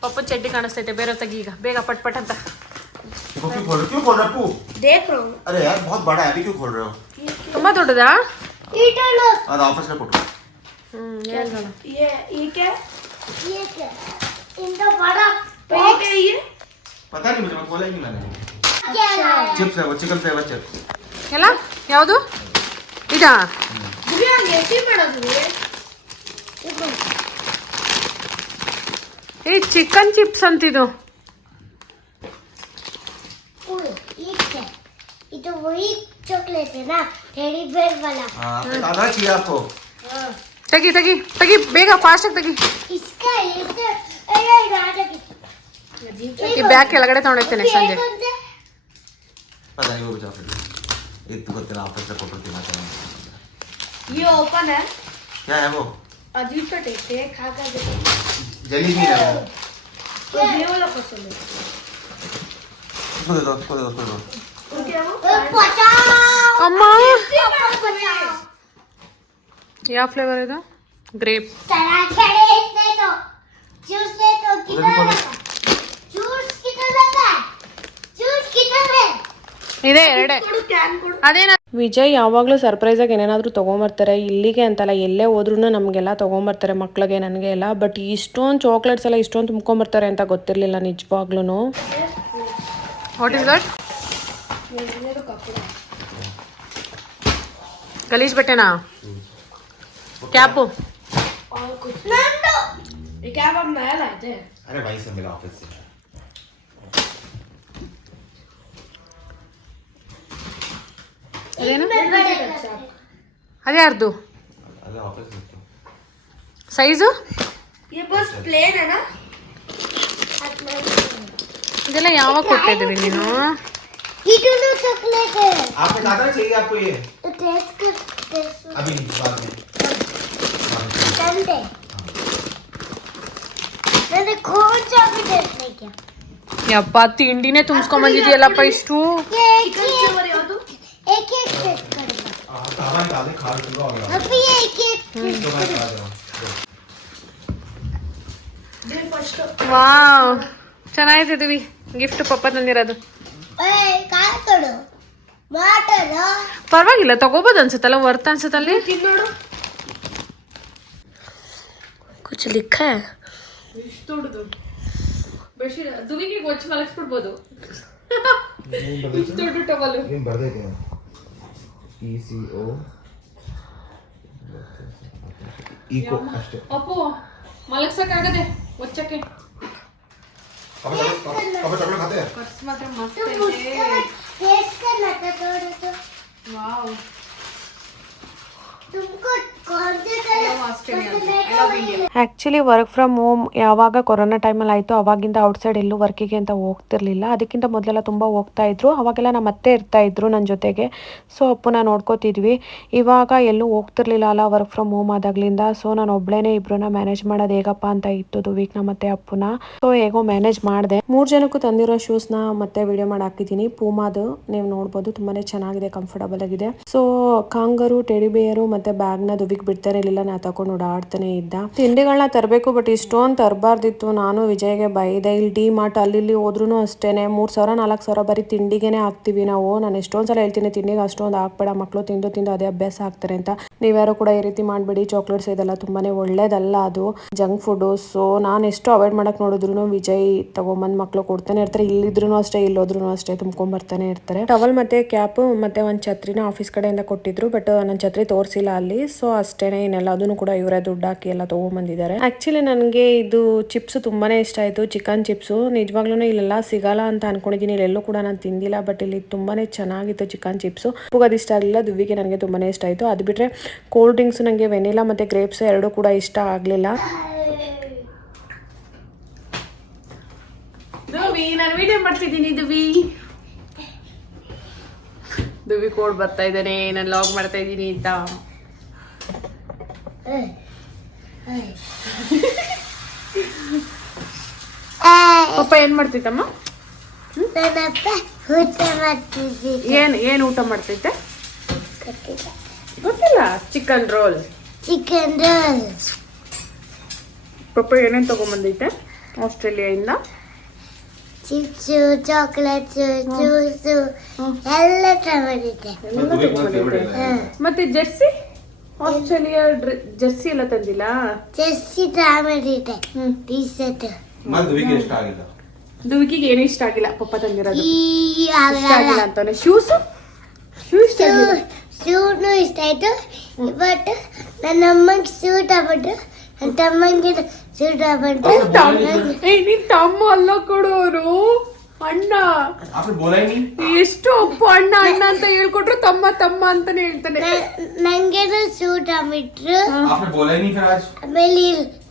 ಪಪ್ಪ ಚಡ್ಡಿ ಕಾಣಿಸ್ತೈತೆ, ಬೇರೆ ತೆಗಿ ಈಗ ಬೇಗ ಪಟ್ ಅಂತ. क्यों खोल रहे हो? देख रहा हूँ. अरे यार बहुत बड़ा है, अभी क्यों खोल रहे हो? ತುಂಬಾ ದೊಡ್ಡದಾ? ಅದು ಆಫೀಸ್ ನ ಕೊಟ್ಟು. ये क्या? इनका बड़ा पैक है ये. पता नहीं मुझे, मैं खोला ही नहीं मैंने. क्या है? चिप्स है वो, चिकन फ्लेवर चिप्स. ಎಲ್ಲ ಯಾವುದು ಇದಾ? दुनिया कैसी बड़ा दुनिया? देखो ಈ ಚಿಕನ್ ಚಿಪ್ಸ್ ಅಂತಿದು. ये क्या? ये तो वही चॉकलेट है ना, टेडी बेयर वाला. हाँ, आना चाहिए आपको. ತೆಗಿ ಬೇಗ ಫಾಸ್ಟ್ ಆಗಿ ತೆಗಿ. इसका ये तो अरे राजा की ಈ ಬ್ಯಾಗ್ ಕೆಳಗಡೆ ತಗೊಂಡೋಗ್ತೇನೆ ಸಂಜೆ. पता नहीं वो भी चॉकलेट. ये तो तेरा ऑफिस से फोटो दिखा था. ये ओपन है. क्या है वो? अजीब सा टेस्ट है, खा कर देखो. जली नहीं है वो. तो ये वाला पसंद है. उसको दे दो. क्या वो? पचाओ. ಅಮ್ಮ पचाओ. ಯಾವ ಫ್ಲೇವರ್ ಇದು? ಗ್ರೇಪ್. चला खेले इसने तो. जूस ले तो किधर है? जूस किधर है? जूस किधर है? ಇದೆ ಎರಡೇ. Can code. ಅದೇನ ವಿಜಯ್ ಯಾವಾಗಲೂ ಸರ್ಪ್ರೈಸಾಗಿ ಏನೇನಾದರೂ ತೊಗೊಂಬರ್ತಾರೆ. ಇಲ್ಲಿಗೆ ಅಂತಲ್ಲ, ಎಲ್ಲೇ ಹೋದ್ರೂ ನಮಗೆಲ್ಲ ತೊಗೊಂಬರ್ತಾರೆ, ಮಕ್ಳಿಗೆ ನನಗೆ ಎಲ್ಲ. ಬಟ್ ಇಷ್ಟೊಂದು ಚಾಕ್ಲೇಟ್ಸ್ ಎಲ್ಲ ಇಷ್ಟೊಂದು ತುಂಬ್ಕೊಂಬರ್ತಾರೆ ಅಂತ ಗೊತ್ತಿರಲಿಲ್ಲ ನಿಜವಾಗ್ಲೂ. What is that? ಗಲೀಜ್ ಬಟ್ಟೆನಾ? ಕ್ಯಾಪು. नंदो. ये क्या हम नया लाए थे? अरे भाई से मेरा ऑफिस से. ಅದೇನು? बड़े ಅದ್ಯಾರ್ದು अरे ऑफिस में तो. ಸೈಜು? ये बस प्लेन है ना. ಇದೆಲ್ಲ ಯಾವಾಗ ಕೊಟ್ಟಿದ್ದೀವಿ ನೀನು? ये दोनों चॉकलेट है. आपको ज्यादा चाहिए आपको ये? टेस्ट कर टेस्ट. अभी नहीं, बाद में. ठंडे. मैंने कौन सा भी टेस्ट नहीं किया. ಯಪ್ಪ ತಿಂಡಿನೇ ತುಂಬಿಸ್ಕೊಂಬಂದಿದ್ಯಲ್ಲಪ್ಪ ಇಷ್ಟು. ये एक टेस्ट करेगा. तावा निकाल दे, खा पूरा हो गया. अभी ये एक तो मैं खा रहा हूँ. ವಾವ್ ಚೆನ್ನಾಗಿದ್ದೀವಿ. ಗಿಫ್ಟ್ ಪಪ್ಪ ತಂದಿರೋದು. ए काय करो ಮಾಟದ ಪರವಾಗಿಲ್ಲ ತಗೋಬೋದು ಅನ್ಸುತ್ತಲ್ಲ ವರ್ತ್ ಅನ್ಸುತ್ತಲ್ಲಿ ನೋಡು ಕುಚ್ ಲಿಖ ಇಷ್ಟು ದೊಡ್ಡದು ಬೆಡ್ಶೀಟ್ ದುವಿಗೆ ಗೊಚ್ಚಿ ಮಲಗಿಸ್ಬಿಡ್ಬೋದು ಇಷ್ಟು ದೊಡ್ಡ ಟವಲ್ ಏನು ಬರ್ದೈತೆ ECO ಈಕೋ ಅಷ್ಟೇ ಅಪ್ಪು ಮಲಗ್ಸಕ್ಕಾಗದೆ ಒಚ್ಚಕ್ಕೆ ಪಾಪ ಚಾಕ್ಲೇಟ್ ಖಾತೆ ಪರ್ಸ್ ಮಾತ್ರ ಮಸ್ತ್ तो ಐತೆ टेस्ट करना था थोड़ा तो ವಾವ್ तुमको कौन से colour actually work from home ಯಾವಾಗ ಕೊರೋನಾ ಟೈಮಲ್ಲಿ ಆಯಿತು ಅವಾಗಿಂದ ಔಟ್ಸೈಡ್ ಎಲ್ಲೂ ವರ್ಕಿಗೆ ಅಂತ ಹೋಗ್ತಿರ್ಲಿಲ್ಲ. ಅದಕ್ಕಿಂತ ಮೊದಲೆಲ್ಲ ತುಂಬ ಹೋಗ್ತಾ ಇದ್ರು. ಅವಾಗೆಲ್ಲ ನಮ್ಮ ಅತ್ತೆ ಇರ್ತಾ ಇದ್ರು ನನ್ನ ಜೊತೆಗೆ. ಸೊ ಅಪ್ಪನ ನೋಡ್ಕೋತಿದ್ವಿ. ಇವಾಗ ಎಲ್ಲೂ ಹೋಗ್ತಿರ್ಲಿಲ್ಲ ಅಲ್ಲ ವರ್ಕ್ ಫ್ರಮ್ ಹೋಮ್ ಆದಾಗ್ಲಿಂದ. ಸೊ ನಾನು ಒಬ್ಳೇನೆ ಇಬ್ಬರನ್ನ ಮ್ಯಾನೇಜ್ ಮಾಡೋದು ಹೇಗಪ್ಪ ಅಂತ ಇತ್ತು ವೀಕ್ನ ಮತ್ತೆ ಅಪ್ಪನ. ಸೊ ಹೇಗೋ ಮ್ಯಾನೇಜ್ ಮಾಡಿದೆ. 3 ಜನಕ್ಕೂ ತಂದಿರೋ ಶೂಸ್ನ ಮತ್ತೆ ವಿಡಿಯೋ ಮಾಡಿ ಹಾಕಿದ್ದೀನಿ. ಪೂಮಾದು ನೀವು ನೋಡ್ಬೋದು, ತುಂಬಾನೇ ಚೆನ್ನಾಗಿದೆ, ಕಂಫರ್ಟಬಲ್ ಆಗಿದೆ. ಸೊ ಕಾಂಗರು, ಟೆಡಿ ಬೇರು ಮತ್ತೆ ಬ್ಯಾಗ್ನ ದುವಿಗೆ ಬಿಡ್ತಾನೆ ಇರಲಿಲ್ಲ, ನಾ ತಗೊಂಡು ಓಡಾಡ್ತಾನೆ ಇದ್ದ. ತಿಂಡಿಗಳನ್ನ ತರಬೇಕು, ಬಟ್ ಇಷ್ಟೊಂದು ತರಬಾರ್ದಿತ್ತು. ನಾನು ವಿಜಯ್ಗೆ ಬೈದೆ. ಇಲ್ಲಿ ಡಿ ಮಾರ್ಟ್ ಅಲ್ಲಿ ಹೋದ್ರೂ ಅಷ್ಟೇನೆ 3,000-4,000 ಬರೀ ತಿಂಡಿಗೆನೆ ಹಾಕ್ತಿವಿ ನಾವು. ನಾನು ಎಷ್ಟೊಂದು ಸಲ ಹೇಳ್ತೀನಿ ತಿಂಡಿಗೆ ಅಷ್ಟೊಂದು ಹಾಕ್ಬೇಡ, ಮಕ್ಕಳು ತಿಂದು ಅದೇ ಅಭ್ಯಾಸ ಆಗ್ತಾರೆ ಅಂತ. ನೀವ್ಯಾರು ಕೂಡ ಈ ರೀತಿ ಮಾಡಬೇಡಿ. ಚಾಕ್ಲೇಟ್ಸ್ ಇದೆಲ್ಲ ತುಂಬಾನೇ ಒಳ್ಳೇದಲ್ಲ, ಅದು ಜಂಕ್ ಫುಡ್. ಸೊ ನಾನು ಎಷ್ಟು ಅವಾಯ್ಡ್ ಮಾಡಕ್ ನೋಡಿದ್ರು ವಿಜಯ್ ತಗೊಂಬಂದ್ ಮಕ್ಳು ಕೊಡ್ತಾನೆ ಇರ್ತಾರೆ. ಇಲ್ಲಿದ್ರು ಅಷ್ಟೇ, ಇಲ್ಲೋದ್ರು ಅಷ್ಟೇ ತುಂಬ್ಕೊಂಡ್ ಬರ್ತಾನೆ ಇರ್ತಾರೆ. ಟವಲ್ ಮತ್ತೆ ಕ್ಯಾಪ್ ಮತ್ತೆ ಒಂದು ಛತ್ರಿನ ಆಫೀಸ್ ಕಡೆಯಿಂದ ಕೊಟ್ಟಿದ್ರು, ಬಟ್ ನನ್ನ ಛತ್ರಿ ತೋರಿಸಿಲ್ಲ ಅಲ್ಲಿ. ಸೊ ಅಷ್ಟೇನೆ, ಇನ್ನೆಲ್ಲದನ್ನು ಕೂಡ ಇವರೇ ದುಡ್ಡು ಹಾಕಿ ಎಲ್ಲ ತಗೊಂಡ್ಬಂದಿದ್ದಾರೆ. ಆಕ್ಚುಲಿ ನನಗೆ ಇದು ಚಿಪ್ಸ್ ತುಂಬಾನೇ ಇಷ್ಟ ಆಯ್ತು, ಚಿಕನ್ ಚಿಪ್ಸು. ನಿಜವಾಗ್ಲೂ ಇಲ್ಲೆಲ್ಲ ಸಿಗಲ್ಲ ಅಂತ ಅನ್ಕೊಂಡಿದ್ದೀನಿ, ಇಲ್ಲೆಲ್ಲೂ ಕೂಡ ನಾನು ತಿಂದಿಲ್ಲ. ಬಟ್ ಇಲ್ಲಿ ತುಂಬಾನೇ ಚೆನ್ನಾಗಿತ್ತು ಚಿಕನ್ ಚಿಪ್ಸು. ಅದು ಇಷ್ಟ ಆಗಲಿಲ್ಲ, ದುವಿಗೆ ನನಗೆ ತುಂಬಾನೇ ಇಷ್ಟ ಆಯ್ತು. ಅದು ಬಿಟ್ರೆ ಕೋಲ್ಡ್ ಡ್ರಿಂಕ್ಸ್ ನನಗೆ ವೆನಿಲಾ ಮತ್ತೆ ಗ್ರೇಪ್ಸ್ ಎರಡೂ ಕೂಡ ಇಷ್ಟ ಆಗಲಿಲ್ಲ. ದುವಿ, ನಾನು ವಿಡಿಯೋ ಮಾಡ್ತಿದ್ದೀನಿ. ದುವಿ ಕೋಡ್ ಬರ್ತಾ ಇದ್ದಾನೆ, ನಾನು ಲಾಗ್ ಮಾಡ್ತಾ ಇದ್ದೀನಿ ಅಂತ. ಪಪ್ಪ ಏನ್ ಮಾಡ್ತಿದ್ದಮ್ಮ? ಏನ್ ಊಟ ಮಾಡ್ತೈತೆ ಗೊತ್ತಿಲ್ಲ. Chicken roll. ಪಪ್ಪ ಏನೇನ್ ತಗೊಂಬಂದೈತೆ ಆಸ್ಟ್ರೇಲಿಯಾದಿಂದ? ಚಿಪ್ಸು, ಚಾಕ್ಲೇಟ್ಸು, ಜ್ಯೂಸು ಎಲ್ಲ ತಗೊಂಡಿದ್ದೆ. ಮತ್ತೆ ಜರ್ಸಿ, ಆಸ್ಟ್ರೇಲಿಯಾ ಜರ್ಸಿ ಎಲ್ಲ ತಂದಿಲ್ಲ. ಜರ್ಸಿ ತಗೊಂಡಿದ್ದೆ, ಟೀ ಶರ್ಟ್. ದುವಿಕಿಗೆ ಏನೂ ಇಷ್ಟ ಆಗಿಲ್ಲ ಪಪ್ಪ ತಂದಿರೋದು. ಈ ಇಷ್ಟ ಆಗಿಲ್ಲ ಅಂತಾನೆ. ಶೂಸ್ ಶೂನು ಇಷ್ಟ ಆಯ್ತು. ಬಟ್ ನನ್ನ ಅಮ್ಮಂಗೆ ಶೂ ತಗೊಂಡು, ನನ್ನ ತಮ್ಮಂಗೆ ಶೂ ತಗೊಂಡು. ನಿನ್ ತಮ್ಮ ಅಲ್ಲ ಕೊಡೋರು, ಅಣ್ಣ. ಎಷ್ಟು ಅಪ್ಪ ಅಣ್ಣ ಅಣ್ಣ ಅಂತ ಹೇಳ್ಕೊಟ್ರು ತಮ್ಮ ತಮ್ಮ ಅಂತಾನೆ ಹೇಳ್ತಾನೆ. ನಂಗೆ ಶೂ ತಗೊಂಡಿಟ್ರು, ಆಮೇಲೆ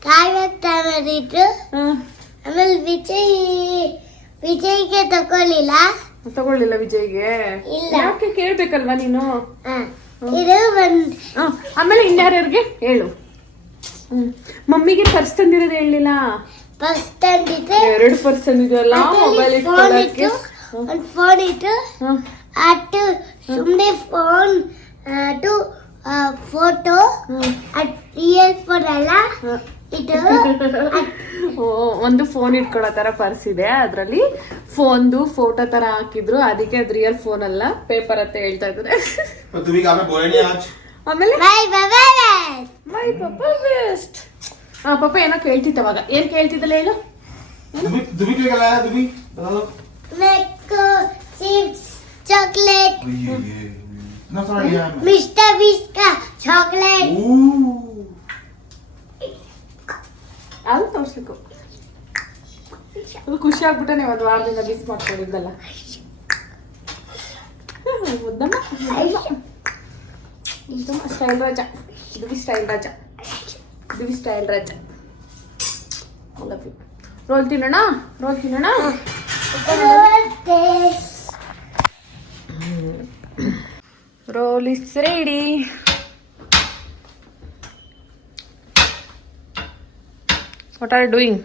ಕಾವ್ಯ ತಗೊಂಡಿಟ್ರು, ಆಮೇಲೆ ವಿಜಯ್ಗೆ ತಗೊಳ್ಳಿಲ್ಲ. ವಿಜಯ್ಗೆ ಇಲ್ಲ. ಯಾಕೆ ಕೇಳ್ಬೇಕಲ್ವಾ ನೀನು? ಇದು ಒಂದು. ಆಮೇಲೆ ಇನ್ಯಾರ್ಯಾರಿಗೆ ಹೇಳು. ಮಮ್ಮಿಗೆ ಪರ್ಸ್ ತಂದಿರೋದು ಹೇಳಿಲ್ಲ. ಪರ್ಸ್ ತಂದಿದ್ದೆ, 2 ಪರ್ಸ್ ತಂದಿದ್ವಲ್ಲ, ಮೊಬೈಲ್ ಇಟ್ಕೊಳ್ಳೋಕೆ. ಒಂದು ಫೋನ್ ಇಟ್ಟು ಅಟ್ಟು ಸುಮ್ಮನೆ phone to photo real phone ಅಲ್ಲ ಇದು. ಒಂದು ಫೋನ್ ಇಟ್ಕೊಳ್ಳೋ ತರ ಪರ್ಸ್ ಇದೆ, ಅದ್ರಲ್ಲಿ ಫೋನ್ದು ಫೋಟೋ ತರ ಹಾಕಿದ್ರು. ಅದಕ್ಕೆ ಅದು ರಿಯಲ್ ಫೋನ್ ಅಲ್ಲ, ಪೇಪರ್ ಅಂತ ಹೇಳ್ತಾ ಇದ್ದಾರೆ. ಆಮೇಲೆ ಮೈ ಪಾಪ ಬೆಸ್ಟ್. ಪಾಪ ಏನೋ ಕೇಳ್ತಿತ್ತು ಅವಾಗ. ಏನ್ ಕೇಳ್ತಿದ್ದಲ್ಲ ಹೇಳು? ಚಿಪ್ಸ್, ಚಾಕ್ಲೇಟ್, ಮಿಸ್ಟರ್ ಬಿಸ್ಕಾ ಚಾಕ್ಲೇಟ್. ಅದು ತೋರ್ಸ್ಲಿಕ್ಕೆ ಖುಷಿ ಆಗ್ಬಿಟ್ಟ. ನೀವು ಒಂದು ವಾರದಿಂದ ಮಿಸ್ ಮಾಡ್ಕೊಂಡಿದ್ದಲ್ಲ. ಸ್ಟೈಲ್ ರಾಜ, ದುವಿ ಸ್ಟೈಲ್ ರಾಜ, ದುವಿ ಸ್ಟೈಲ್ ರಾಜ. ರೋಲ್ ತಿನ್ನೋಣ, ರೋಲ್ ತಿನ್ನೋಣ. Roll is ready. What are doing?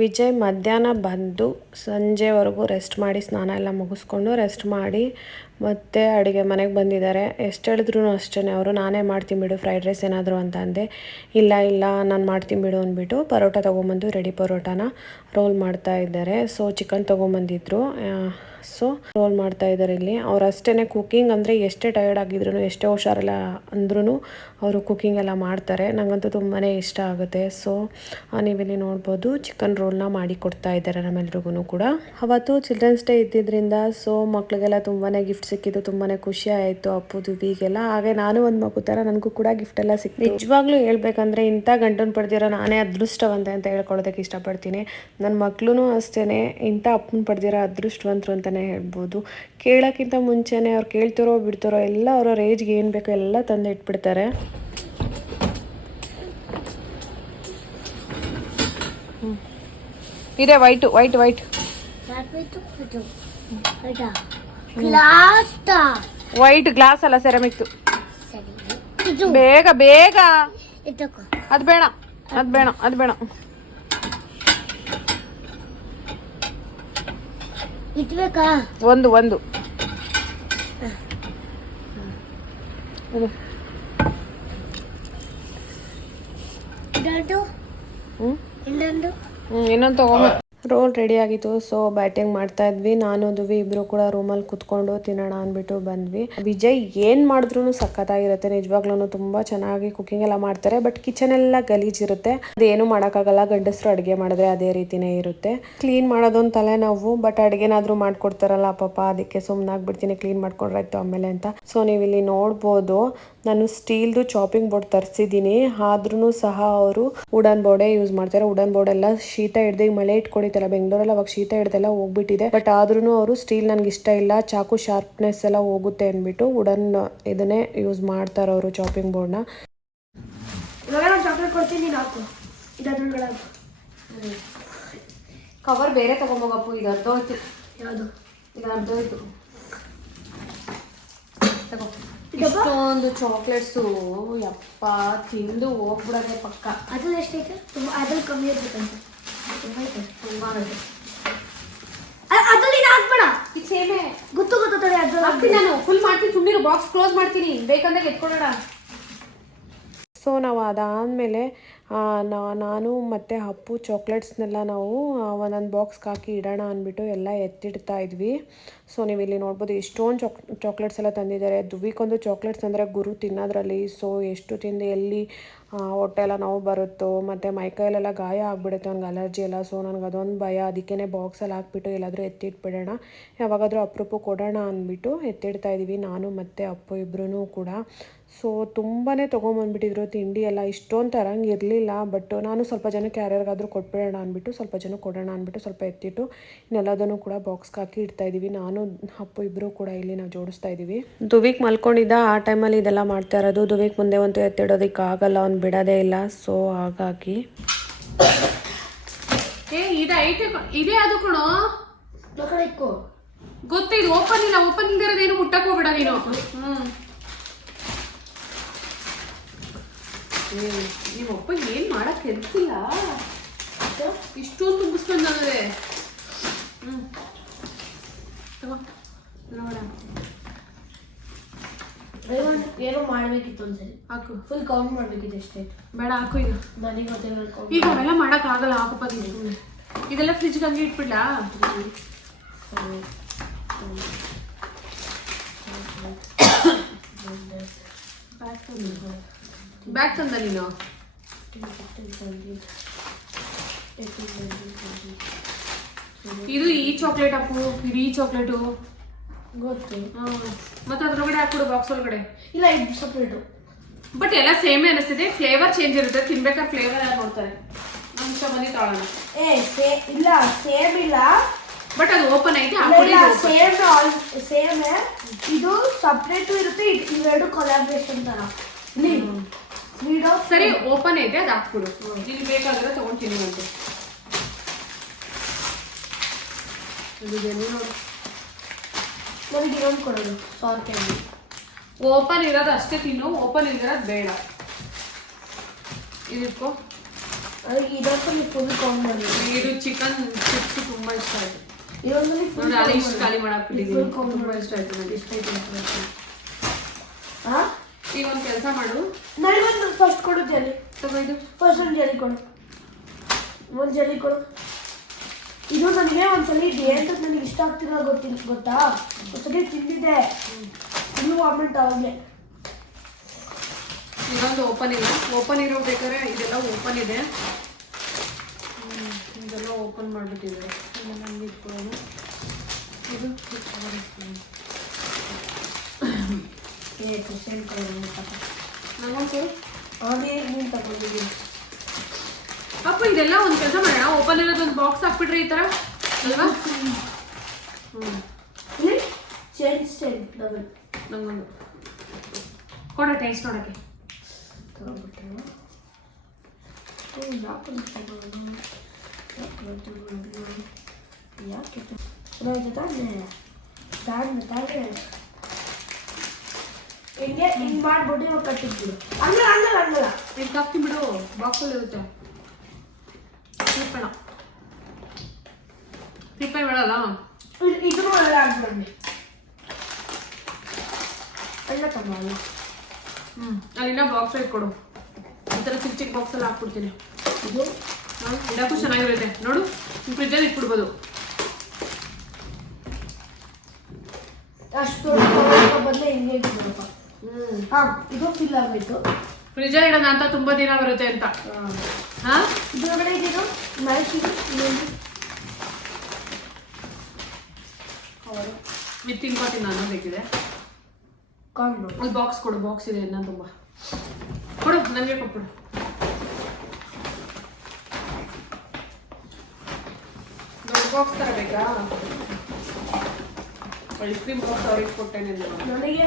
Vijay ಮಧ್ಯಾಹ್ನ ಬಂದು ಸಂಜೆವರೆಗೂ ರೆಸ್ಟ್ ಮಾಡಿ, ಸ್ನಾನ ಎಲ್ಲ ಮುಗಿಸ್ಕೊಂಡು ರೆಸ್ಟ್ ಮಾಡಿ ಮತ್ತೆ ಅಡುಗೆ ಮನೆಗೆ ಬಂದಿದ್ದಾರೆ. ಎಷ್ಟು ಹೇಳಿದ್ರು ಅಷ್ಟೇ ಅವರು, ನಾನೇ ಮಾಡ್ತೀನಿ ಬಿಡು ಫ್ರೈಡ್ ರೈಸ್ ಏನಾದರೂ ಅಂತ ಅಂದೆ. ಇಲ್ಲ ನಾನು ಮಾಡ್ತೀನಿ ಬಿಡು ಅಂದ್ಬಿಟ್ಟು ಪರೋಟ ತೊಗೊಂಬಂದು ರೆಡಿ ಪರೋಟಾನ ರೋಲ್ ಮಾಡ್ತಾ ಇದ್ದಾರೆ. ಸೊ ಚಿಕನ್ ತೊಗೊಂಬಂದಿದ್ರು, ಸೊ ರೋಲ್ ಮಾಡ್ತಾ ಇದ್ದಾರೆ ಇಲ್ಲಿ. ಅವ್ರು ಅಷ್ಟೇ ಕುಕಿಂಗ್ ಅಂದರೆ ಎಷ್ಟೇ ಟಯರ್ಡ್ ಆಗಿದ್ರು ಎಷ್ಟೇ ಹುಷಾರಿಲ್ಲ ಅಂದ್ರೂ ಅವರು ಕುಕಿಂಗ್ ಎಲ್ಲ ಮಾಡ್ತಾರೆ. ನನಗಂತೂ ತುಂಬಾ ಇಷ್ಟ ಆಗುತ್ತೆ. ಸೊ ನೀವಿಲ್ಲಿ ನೋಡ್ಬೋದು ಚಿಕನ್ ರೋಲ್ನ ಮಾಡಿ ಕೊಡ್ತಾ ಇದ್ದಾರೆ ನಮ್ಮೆಲ್ರಿಗೂ ಕೂಡ. ಅವತ್ತು ಚಿಲ್ಡ್ರನ್ಸ್ ಡೇ ಇದ್ದಿದ್ದರಿಂದ ಸೊ ಮಕ್ಳಿಗೆಲ್ಲ ತುಂಬಾ ಗಿಫ್ಟ್ ಸಿಕ್ಕಿದ್ದು, ತುಂಬಾ ಖುಷಿ ಆಯಿತು ಅಪ್ಪು ದುವಿಗೆಲ್ಲ. ಹಾಗೆ ನಾನು ಒಂದು ಮಗು ಥರ ನನಗೂ ಕೂಡ ಗಿಫ್ಟ್ ಎಲ್ಲ ಸಿಕ್ಕಿತು. ನಿಜವಾಗ್ಲೂ ಹೇಳ್ಬೇಕಂದ್ರೆ ಇಂಥ ಗಂಡನ ಪಡೆದಿರೋ ನಾನೇ ಅದೃಷ್ಟವಂತೆ ಅಂತ ಹೇಳ್ಕೊಳ್ಳೋದಕ್ಕೆ ಇಷ್ಟಪಡ್ತೀನಿ. ನನ್ನ ಮಕ್ಳು ಅಷ್ಟೇ ಇಂಥ ಅಪ್ಪನ ಪಡೆದಿರೋ ಅದೃಷ್ಟವಂತರು ಅಂತಲೇ ಹೇಳ್ಬೋದು. ಕೇಳೋಕ್ಕಿಂತ ಮುಂಚೆನೇ ಅವ್ರು ಕೇಳ್ತಿರೋ ಬಿಡ್ತಾರೋ ಎಲ್ಲ ಅವರ ಏಜ್ಗೆ ಏನು ಬೇಕೋ ಎಲ್ಲ ತಂದು ಇಟ್ಬಿಡ್ತಾರೆ. ಇದೆ white white white white glass ಅಲ್ಲ ಸೆರಾಮಿಕ್ದು. ಬೇಗ ಬೇಗ ಅದು ಬೇಡ ಅದು ಬೇಡ ಅದು ಬೇಡ. ಒಂದು ಒಂದು ಇನ್ನೊಂದು ತಗೊಂಬ. ರೋಲ್ ರೆಡಿ ಆಗಿತ್ತು. ಸೊ ಬ್ಯಾಟಿಂಗ್ ಮಾಡ್ತಾ ಇದ್ವಿ. ನಾನು ದುವಿ ಇಬ್ರು ಕೂಡ ರೂಮಲ್ಲಿ ಕುತ್ಕೊಂಡು ತಿನ್ನೋಣ ಅಂದ್ಬಿಟ್ಟು ಬಂದ್ವಿ. ವಿಜಯ್ ಏನ್ ಮಾಡಿದ್ರು ಸಖತ್ತಾಗಿರುತ್ತೆ. ನಿಜವಾಗ್ಲೂ ತುಂಬಾ ಚೆನ್ನಾಗಿ ಕುಕಿಂಗ್ ಎಲ್ಲ ಮಾಡ್ತಾರೆ. ಬಟ್ ಕಿಚನ್ ಎಲ್ಲ ಗಲೀಜಿರುತ್ತೆ. ಅದೇನು ಮಾಡೋಕ್ಕಾಗಲ್ಲ, ಗಂಡಸರು ಅಡುಗೆ ಮಾಡಿದ್ರೆ ಅದೇ ರೀತಿನೇ ಇರುತ್ತೆ. ಕ್ಲೀನ್ ಮಾಡೋದೊಂದು ತಲೆನೋವು. ಬಟ್ ಅಡುಗೆನಾದ್ರೂ ಮಾಡ್ಕೊಡ್ತಾರಲ್ಲ ಪಾಪ, ಅದಕ್ಕೆ ಸುಮ್ಮನಾಗ್ಬಿಡ್ತೀನಿ ಕ್ಲೀನ್ ಮಾಡ್ಕೊಂಡ್ರಾಯ್ತು ಆಮೇಲೆ ಅಂತ. ಸೊ ನೀವು ಇಲ್ಲಿ ನೋಡ್ಬೋದು ನಾನು ಸ್ಟೀಲ್ದು ಚಾಪಿಂಗ್ ಬೋರ್ಡ್ ತರಿಸಿದ್ದೀನಿ. ಆದ್ರೂ ಸಹ ಅವರು ವುಡನ್ ಬೋರ್ಡೇ ಯೂಸ್ ಮಾಡ್ತಾರೆ. ವುಡನ್ ಬೋರ್ಡ್ ಎಲ್ಲ ಶೀತ ಹಿಡ್ದು ಮಳೆ ಇಟ್ಕೊಂಡಿತ್ತಲ್ಲ ಬೆಂಗಳೂರಲ್ಲಿ, ಅವಾಗ ಶೀತ ಹಿಡ್ದೆಲ್ಲ ಹೋಗ್ಬಿಟ್ಟಿದೆ. ಬಟ್ ಆದ್ರೂ ಅವರು ಸ್ಟೀಲ್ ನನಗೆ ಇಷ್ಟ ಇಲ್ಲ, ಚಾಕು ಶಾರ್ಪ್ನೆಸ್ ಎಲ್ಲ ಹೋಗುತ್ತೆ ಅಂದ್ಬಿಟ್ಟು ವುಡನ್ ಇದನ್ನೇ ಯೂಸ್ ಮಾಡ್ತಾರೆ ಅವರು ಚಾಪಿಂಗ್ ಬೋರ್ಡ್ನ. ಇವಾಗ ನಾನು ಚಾಕ್ಲೇಟ್ ಕೊಡ್ತೀನಿ, ಹಾಕು ಇದರೊಳಗಡೆ ಕವರ್ ಬೇರೆ ತಗೊಂಬೋಗಪ್ಪು. ಇದು ಅರ್ಧೋಯ್ತು. ಯಾವುದು? ಇದು ಅರ್ಧೋಯ್ತು. ತಗೋ. ಇಷ್ಟೊಂದು ಚಾಕ್ಲೇಟ್ಸು ಯಪ್ಪ ತಿಂದು ಹೋಗ್ಬಿಡೋದೆ ಪಕ್ಕ. ಅದ್ರಲ್ಲಿ ಎಷ್ಟೈತೆ? ತುಂಬ ಅದ್ರಲ್ಲಿ ಕಮ್ಮಿ ಇರ್ಬೇಕಂತ. ತುಂಬ ಐತೆ, ತುಂಬ ಐತೆ. ಅದ್ರಲ್ಲಿ ಇದು ಹಾಕ್ಬೇಡ. ಇದು ಸೇಮೆ ಗೊತ್ತು ತಡೆ. ಅದ್ರಲ್ಲಿ ಹಾಕ್ತೀನಿ ನಾನು. ಫುಲ್ ಮಾಡ್ತೀನಿ, ಸುಮ್ಮನೆ ಬಾಕ್ಸ್ ಕ್ಲೋಸ್ ಮಾಡ್ತೀನಿ, ಬೇಕಂದಾಗ ಎತ್ಕೊಳ್ಳೋಣ. ಸೊ ನಾವು ಅದಾದಮೇಲೆ ನಾನು ಮತ್ತು ಅಪ್ಪು ಚಾಕ್ಲೇಟ್ಸ್ನೆಲ್ಲ ನಾವು ಒಂದೊಂದು ಬಾಕ್ಸ್ಗೆ ಹಾಕಿ ಇಡೋಣ ಅಂದ್ಬಿಟ್ಟು ಎಲ್ಲ ಎತ್ತಿಡ್ತಾ ಇದ್ವಿ. ಸೊ ನೀವು ಇಲ್ಲಿ ನೋಡ್ಬೋದು ಎಷ್ಟೊಂದು ಚಾಕ್ಲೇಟ್ಸ್ ಎಲ್ಲ ತಂದಿದ್ದಾರೆ. ದುವಿಗೊಂದು ಚಾಕ್ಲೇಟ್ಸ್ ಅಂದರೆ ಗುರು ತಿನ್ನೋದ್ರಲ್ಲಿ. ಸೊ ಎಷ್ಟು ತಿಂದು ಎಲ್ಲಿ ಹೊಟ್ಟೆ ಎಲ್ಲ ನೋವು ಬರುತ್ತೋ ಮತ್ತು ಮೈಕೈಲೆಲ್ಲ ಗಾಯ ಆಗಿಬಿಡುತ್ತೆ, ಅವ್ನಿಗೆ ಅಲರ್ಜಿ ಎಲ್ಲ. ಸೊ ನನಗೆ ಅದೊಂದು ಭಯ. ಅದಕ್ಕೇ ಬಾಕ್ಸಲ್ಲಿ ಹಾಕ್ಬಿಟ್ಟು ಎಲ್ಲಾದರೂ ಎತ್ತಿಟ್ಬಿಡೋಣ, ಯಾವಾಗಾದರೂ ಅಪರೂಪ ಕೊಡೋಣ ಅಂದ್ಬಿಟ್ಟು ಎತ್ತಿಡ್ತಾ ಇದ್ದೀವಿ ನಾನು ಮತ್ತು ಅಪ್ಪು ಇಬ್ಬರೂ ಕೂಡ. ಸೊ ತುಂಬಾ ತೊಗೊಂಬಂದ್ಬಿಟ್ಟಿದ್ರು ತಿಂಡಿ ಎಲ್ಲ. ಇಷ್ಟೊಂದು ತರಂಗೆ ಇರಲಿಲ್ಲ. ಬಟ್ ನಾನು ಸ್ವಲ್ಪ ಜನಕ್ಕೆ ಯಾರ್ಯಾರಿಗಾದರೂ ಕೊಟ್ಬಿಡೋಣ ಅಂದ್ಬಿಟ್ಟು ಸ್ವಲ್ಪ ಜನಕ್ಕೆ ಕೊಡೋಣ ಅಂದ್ಬಿಟ್ಟು ಸ್ವಲ್ಪ ಎತ್ತಿಟ್ಟು ಇನ್ನೆಲ್ಲದನ್ನು ಕೂಡ ಬಾಕ್ಸ್ಗೆ ಹಾಕಿ ಇಡ್ತಾ ಇದ್ದೀವಿ. ನಾನು ಅಪ್ಪು ಇಬ್ಬರು ಕೂಡ ಇಲ್ಲಿ ನಾವು ಜೋಡಿಸ್ತಾ ಇದ್ದೀವಿ. ದುವಿಕ್ ಮಲ್ಕೊಂಡಿದ್ದ ಆ ಟೈಮಲ್ಲಿ ಇದೆಲ್ಲ ಮಾಡ್ತಾ ಇರೋದು. ದುವಿಕ್ ಮುಂದೆ ಒಂದು ಎತ್ತಿಡೋದಕ್ಕೆ ಆಗಲ್ಲ, ಅವ್ನು ಬಿಡೋದೇ ಇಲ್ಲ. ಸೊ ಹಾಗಾಗಿ ಇದೇ ಅದು ಕಣೋ ಗೊತ್ತು. ಇದು ಓಪನ್ ಇಲ್ಲ, ಓಪನ್ ಇಲ್ದಿರೋದೇನು ಮುಟ್ಟಕ್ಕೆ ಹೋಗ್ಬೇಡ ನೀನು. ನಿಮ್ಮಪ್ಪ ಏನು ಮಾಡಕ್ಕೆ ಕೆಲ್ಸಿಲ್ಲ, ಇಷ್ಟೊಂದು ತುಂಬಿಸ್ಕೊಂಡು ನನಗೆ. ನೋಡ ಏನೋ ಮಾಡ್ಬೇಕಿತ್ತು ಒಂದ್ಸರಿ. ಹಾಕು, ಫುಲ್ ಕೌಂಟ್ ಮಾಡ್ಬೇಕಿತ್ತು ಎಷ್ಟೇ. ಬೇಡ ಹಾಕು. ಈಗ ನನಗೆ ಗೊತ್ತಿಲ್ಲ. ಈಗ ಅವೆಲ್ಲ ಮಾಡೋಕ್ಕಾಗಲ್ಲ. ಹಾಕಪ್ಪ ನೀನು. ಇದೆಲ್ಲ ಫ್ರಿಜ್ಗೆ ಹಂಗೆ ಇಟ್ಬಿಡ್ಲಾ? ಬ್ಯಾಗ್ ತಂದ ನೀನು. ಇದು ಈ ಚಾಕ್ಲೇಟ್ ಅಪ್ಪು, ಇದು ಈ ಚಾಕ್ಲೇಟು ಗೊತ್ತು. ಮತ್ತೆ ಅದ್ರೊಳಗಡೆ ಹಾಕ್ಬಿಡು ಬಾಕ್ಸ್ ಒಳಗಡೆ. ಇಲ್ಲ, ಇದು ಸಪ್ರೇಟು. ಬಟ್ ಎಲ್ಲ ಸೇಮೇ ಅನಿಸ್ತಿದೆ. ಫ್ಲೇವರ್ ಚೇಂಜ್ ಇರುತ್ತೆ. ತಿನ್ಬೇಕಾದ್ರೆ ಫ್ಲೇವರ್ ಎಲ್ಲ ನೋಡ್ತಾರೆ. ನಮ್ಮ ಇಷ್ಟ ಬಂದು ತಾಳೋಣ. ಇಲ್ಲ ಸೇಮ್ ಇಲ್ಲ. ಬಟ್ ಅದು ಓಪನ್ ಐತೆ. ಸೇಮ್ ಇದು ಸಪ್ರೇಟು ಇರುತ್ತೆ. ಇವೆರಡು ಕೊಲಾಬ್ರೇಷನ್ ತರ. ಸರಿ ಓಪನ್ ಐತೆ, ಅದು ಹಾಕ್ಬಿಡು. ನಿನ್ಗೆ ಬೇಕಾದ್ರೆ ತಗೊಂಡ್ತೀನಿ ಅಂತೆ. ನನಗೆ ಇನ್ನೊಂದು ಕೊಡೋದು ಸಾರ್ ಕ್ಯಾಂಡಿ. ಓಪನ್ ಇರೋದು ಅಷ್ಟೇ ತಿನ್ನು, ಓಪನ್ ಇರೋದು ಬೇಡ. ಇದಕ್ಕೋ ಅದಕ್ಕೆ ಇದಕ್ಕೂ ನೀವು ಫುಲ್ ಕೌಂಟ್ ಮಾಡಿ. ಇದು ಚಿಕನ್ ಚಿಪ್ಸ್ ತುಂಬ ಇಷ್ಟ ಆಯಿತು. ಇದೊಂದು ನೋಡಿ ಅದೇ ಇಷ್ಟು ಖಾಲಿ ಮಾಡಾಕ್ಬಿಟ್ಟಿದ್ದೀನಿ. ತುಂಬ ಇಷ್ಟ ಆಯಿತು ನನಗೆ. ಇಷ್ಟ ಆಯಿತು. ಹಾಂ, ಈಗ ಒಂದು ಕೆಲಸ ಮಾಡು. ನನಗೊಂದು ಫಸ್ಟ್ ಕೊಡು ಜೆಲಿ. ತಗೋ ಇದು. ಫಸ್ಟ್ ಒಂದು ಜೆಲಿ ಕೊಡು. ಒಂದು ಜೆಲಿ ಕೊಡು. ಇದು ನನಗೆ ಒಂದ್ಸಲ ಇದೆ ಅಂತ ನನಗೆ ಎಷ್ಟು ಆಗ್ತಿಲ್ಲ ಗೊತ್ತಾ ಒಂದ್ಸತಿ ತಿಂದಿದ್ದೆ ಇನ್ನೂ ವಾಮಿಟ್ ಅವಾಗಲೇ. ಇನ್ನೊಂದು ಓಪನ್ ಇರಬೇಕಾದ್ರೆ ಇದೆಲ್ಲ ಓಪನ್ ಇದೆ. ಇದೆಲ್ಲ ಓಪನ್ ಮಾಡಿಬಿಟ್ಟಿದ್ದಾರೆ. ನನಗೆ ಇಟ್ಕೊಳ್ಳೋದು ಇದು ನನಗೊಂದು ಅದೇ ನೀನು ತಗೊಂಡಿದ್ದೀನಿ. ಅಪ್ಪ ಇದೆಲ್ಲ ಒಂದು ಕೆಲಸ ಮಾಡೋಣ, ಓಪನ್ ಇರೋದೊಂದು ಬಾಕ್ಸ್ ಹಾಕ್ಬಿಟ್ರಿ ಈ ಥರ ಅಲ್ವಾ? ಇಲ್ಲಿ ಚೇಂಜ್ ಡಬಲ್ ನಂಗೊಂದು ಕೊಡ ಟೇಸ್ಟ್ ನೋಡೋಕ್ಕೆ. ತಗೊಂಡ್ಬಿಟ್ಟೆ ಯಾಕೆ ತಾನೆ ಹಿಂಗೆ ಹಿಂಗೆ ಮಾಡ್ಬಿಟ್ಟು ಇವಾಗ ಕಟ್ಟಿದ್ಬಿಡು. ಹಂಗಲ್ಲ ಈಗ ಹಾಕ್ತಿಬಿಡು, ಬಾಕ್ಸಲ್ಲಿ ಇರುತ್ತೆ. ತಿಪ್ಪೆ ಬೇಡಲ್ಲ, ಇದನ್ನು ಒಳ್ಳೆ ಆಗ್ಬಂಡಿ ಎಲ್ಲ ತಗೊಳ್ಳ. ಅಲ್ಲಿನ ಬಾಕ್ಸ್ ಇಟ್ಕೊಡು. ಈ ಥರ ಚಿಕ್ಕ ಬಾಕ್ಸಲ್ಲಿ ಹಾಕ್ಬಿಡ್ತೀನಿ. ಇದು ಇಡಕ್ಕೂ ಚೆನ್ನಾಗಿರುತ್ತೆ ನೋಡು. ಫ್ರಿಜ್ಜಲ್ಲಿ ಇಟ್ಬಿಡ್ಬೋದು. ಅಷ್ಟು ಬದಲೇ ಹಿಂಗೆ ಇಟ್ಬಿಡಪ್ಪ. ಇದು ಫಿಲ್ ಆಗಬೇಕು. ಫ್ರಿಜ್ಜಲ್ಲಿ ಇಡೋಣ ಅಂತ ತುಂಬಾ ದಿನ ಬರುತ್ತೆ ಅಂತ. ಇದರೊಳಗಡೆ ಇದ್ದೀರು ಮ್ಯಾಚಿಗೆ ಇದು ತಿನ್ಕೋತೀನಿ ನಾನು ಬೇಕಿದೆ. ಕಾಂಡು ಒಂದು ಬಾಕ್ಸ್ ಕೊಡು, ಬಾಕ್ಸ್ ಇದೆ ಇನ್ನ ತುಂಬ. ಕೊಡು, ನನಗೆ ಕೊಟ್ಬಿಡು. ದೊಡ್ಡ ಬಾಕ್ಸ್ ಥರ ಬೇಕಾ? ಐಸ್ ಕ್ರೀಮ್ ಬಾಕ್ಸ್ ಅವ್ರಿಗೆ ಕೊಟ್ಟೇನೆ ನನಗೆ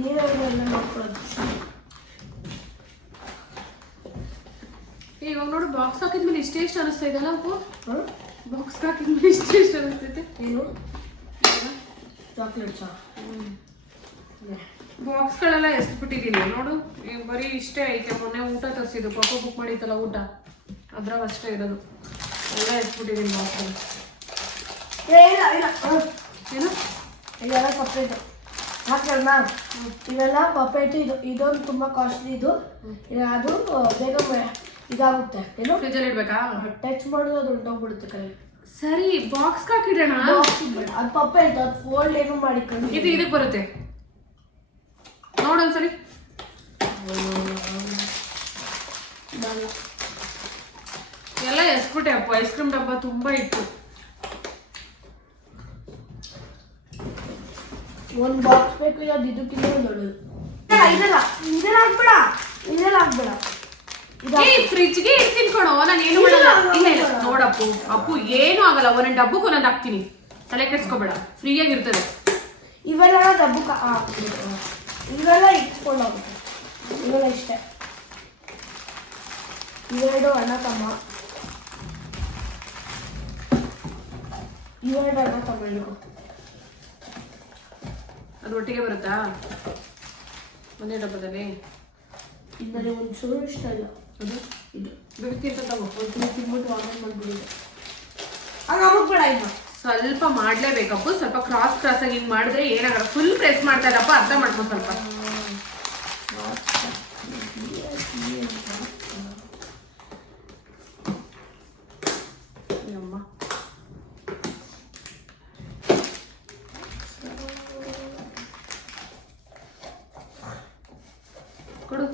ನೀರೆಲ್ಲ ನೋಡ್ಕೊಳ್ಳೋದು. ಇವಾಗ ನೋಡು, ಬಾಕ್ಸ್ ಹಾಕಿದ್ಮೇಲೆ ಇಷ್ಟೇಷ್ಟು ಅನಿಸ್ತಾ ಇದೆಯಲ್ಲ ಅಪ್ಪು? ಬಾಕ್ಸ್ ಹಾಕಿದ್ಮೇಲೆ ಇಷ್ಟೇಷ್ಟು ಅನಿಸ್ತೈತೆ. ಏನು ಚಾಕ್ಲೇಟ್ಸಾ? ಬಾಕ್ಸ್ಗಳೆಲ್ಲ ಎಸ್ಬಿಟ್ಟಿದ್ದೀನಿ ನೋಡು. ಈಗ ಬರೀ ಇಷ್ಟೇ ಐತೆ. ಮೊನ್ನೆ ಊಟ ತರಿಸಿದ್ದು ಪಾಪ ಬುಕ್ ಮಾಡಿತ್ತಲ್ಲ ಊಟ, ಅದ್ರಾಗ ಅಷ್ಟೇ ಇರೋದು. ಎಲ್ಲ ಎಸ್ಬಿಟ್ಟಿದ್ದೀನಿ ಬಾಕ್ಸಲ್ಲಿ. ಇಲ್ಲ ಏನು ಇದೆಲ್ಲ ಸಪ್ರೇಟು ಹಾಕೋಣ. ಇವೆಲ್ಲ ಪಪೇಟು. ಇದೊಂದು ತುಂಬ ಕಾಸ್ಟ್ಲಿ. ಇದು ಅದು ಬೇಗ ಇದಾಗುತ್ತೆ. ಏನು ಫ್ರಿಜ್ಜಲ್ಲಿ ಇಡ್ಬೇಕಾ? ಟಚ್ ಮಾಡೋದು ಅದು ಹೊಂಟೋಗ್ಬಿಡುತ್ತೆ ಕೈ. ಸರಿ, ಬಾಕ್ಸ್ ಹಾಕಿಡೋಣ. ಅದು ಪಪೇಟು, ಅದು ಫೋಲ್ಡ್ ಏನು ಮಾಡಿಕೊಂಡು ಇದು ಇದಕ್ಕೆ ಬರುತ್ತೆ ನೋಡೊಂದ್ಸರಿ. ಎಲ್ಲ ಎಸ್ಬಿಟ್ಟೆ ಅಪ್ಪ. ಐಸ್ ಕ್ರೀಮ್ ಡಬ್ಬ ತುಂಬಾ ಇತ್ತು. ಒಂದು ಬಾಕ್ಸ್ ಬೇಕು. ಅದು ಇದಕ್ಕಿಂತ ದೊಡ್ಡದು. ಇದೆಲ್ಲ ಹಾಕ್ಬೇಡ. ಫ್ರಿಜ್ಗೆ ಇಡ್ತೀನಿ ಕೊಡೋ, ನಾನು ಏನು ಮಾಡಲ್ಲ. ಇಲ್ಲ ಇಲ್ಲ ನೋಡಪ್ಪು, ಅಪ್ಪು ಏನು ಆಗಲ್ಲ. ಒಂದೊಂದು ಡಬ್ಬಕ್ಕೆ ಒಂದೊಂದು ಹಾಕ್ತೀನಿ, ತಲೆ ಕೆಡ್ಸ್ಕೊಬೇಡ. ಫ್ರೀಯಾಗಿ ಇರ್ತದೆ. ಇವೆಲ್ಲ ಡಬ್ಬಕ್ಕೆ ಹಾಕ್ಬಿಟ್ಟು ಇವೆಲ್ಲ ಇಟ್ಕೊಂಡು ಹೋಗುತ್ತೆ. ಇವೆಲ್ಲ ಇಷ್ಟೇ. ಇವೆರಡು ಅಣ್ಣ ತಮ್ಮ ಇಟ್ಕೊ. ಅದು ಒಟ್ಟಿಗೆ ಬರುತ್ತಾ ಒಂದೇ ಡಬ್ಬದಲ್ಲಿ? ಇದ್ದರೆ ಒಂಚೂರು ಇಷ್ಟ ಇಲ್ಲ. ಅದು ಇದು ಬಿಡ್ತಿಂತ ತಗೋ. ಒಂದು ತಿಂದ್ಬಿಟ್ಟು ವಾಪಸ್ ಬಂದ್ಬಿಡಿದೆ. ಹಂಗೆ ಅಮುಕ್ಬೇಡ. ಇನ್ನು ಸ್ವಲ್ಪ ಮಾಡ್ಲೇಬೇಕಪ್ಪ. ಸ್ವಲ್ಪ ಕ್ರಾಸ್ ಆಗಿ ಹಿಂಗ್ ಮಾಡಿದ್ರೆ ಏನಾಗಲ್ಲ. ಫುಲ್ ಪ್ರೆಸ್ ಮಾಡ್ತಾ ಇದ್ದಪ್ಪ, ಅರ್ಥ ಮಾಡ್ಕೊ ಸ್ವಲ್ಪ. ಕೊಡು,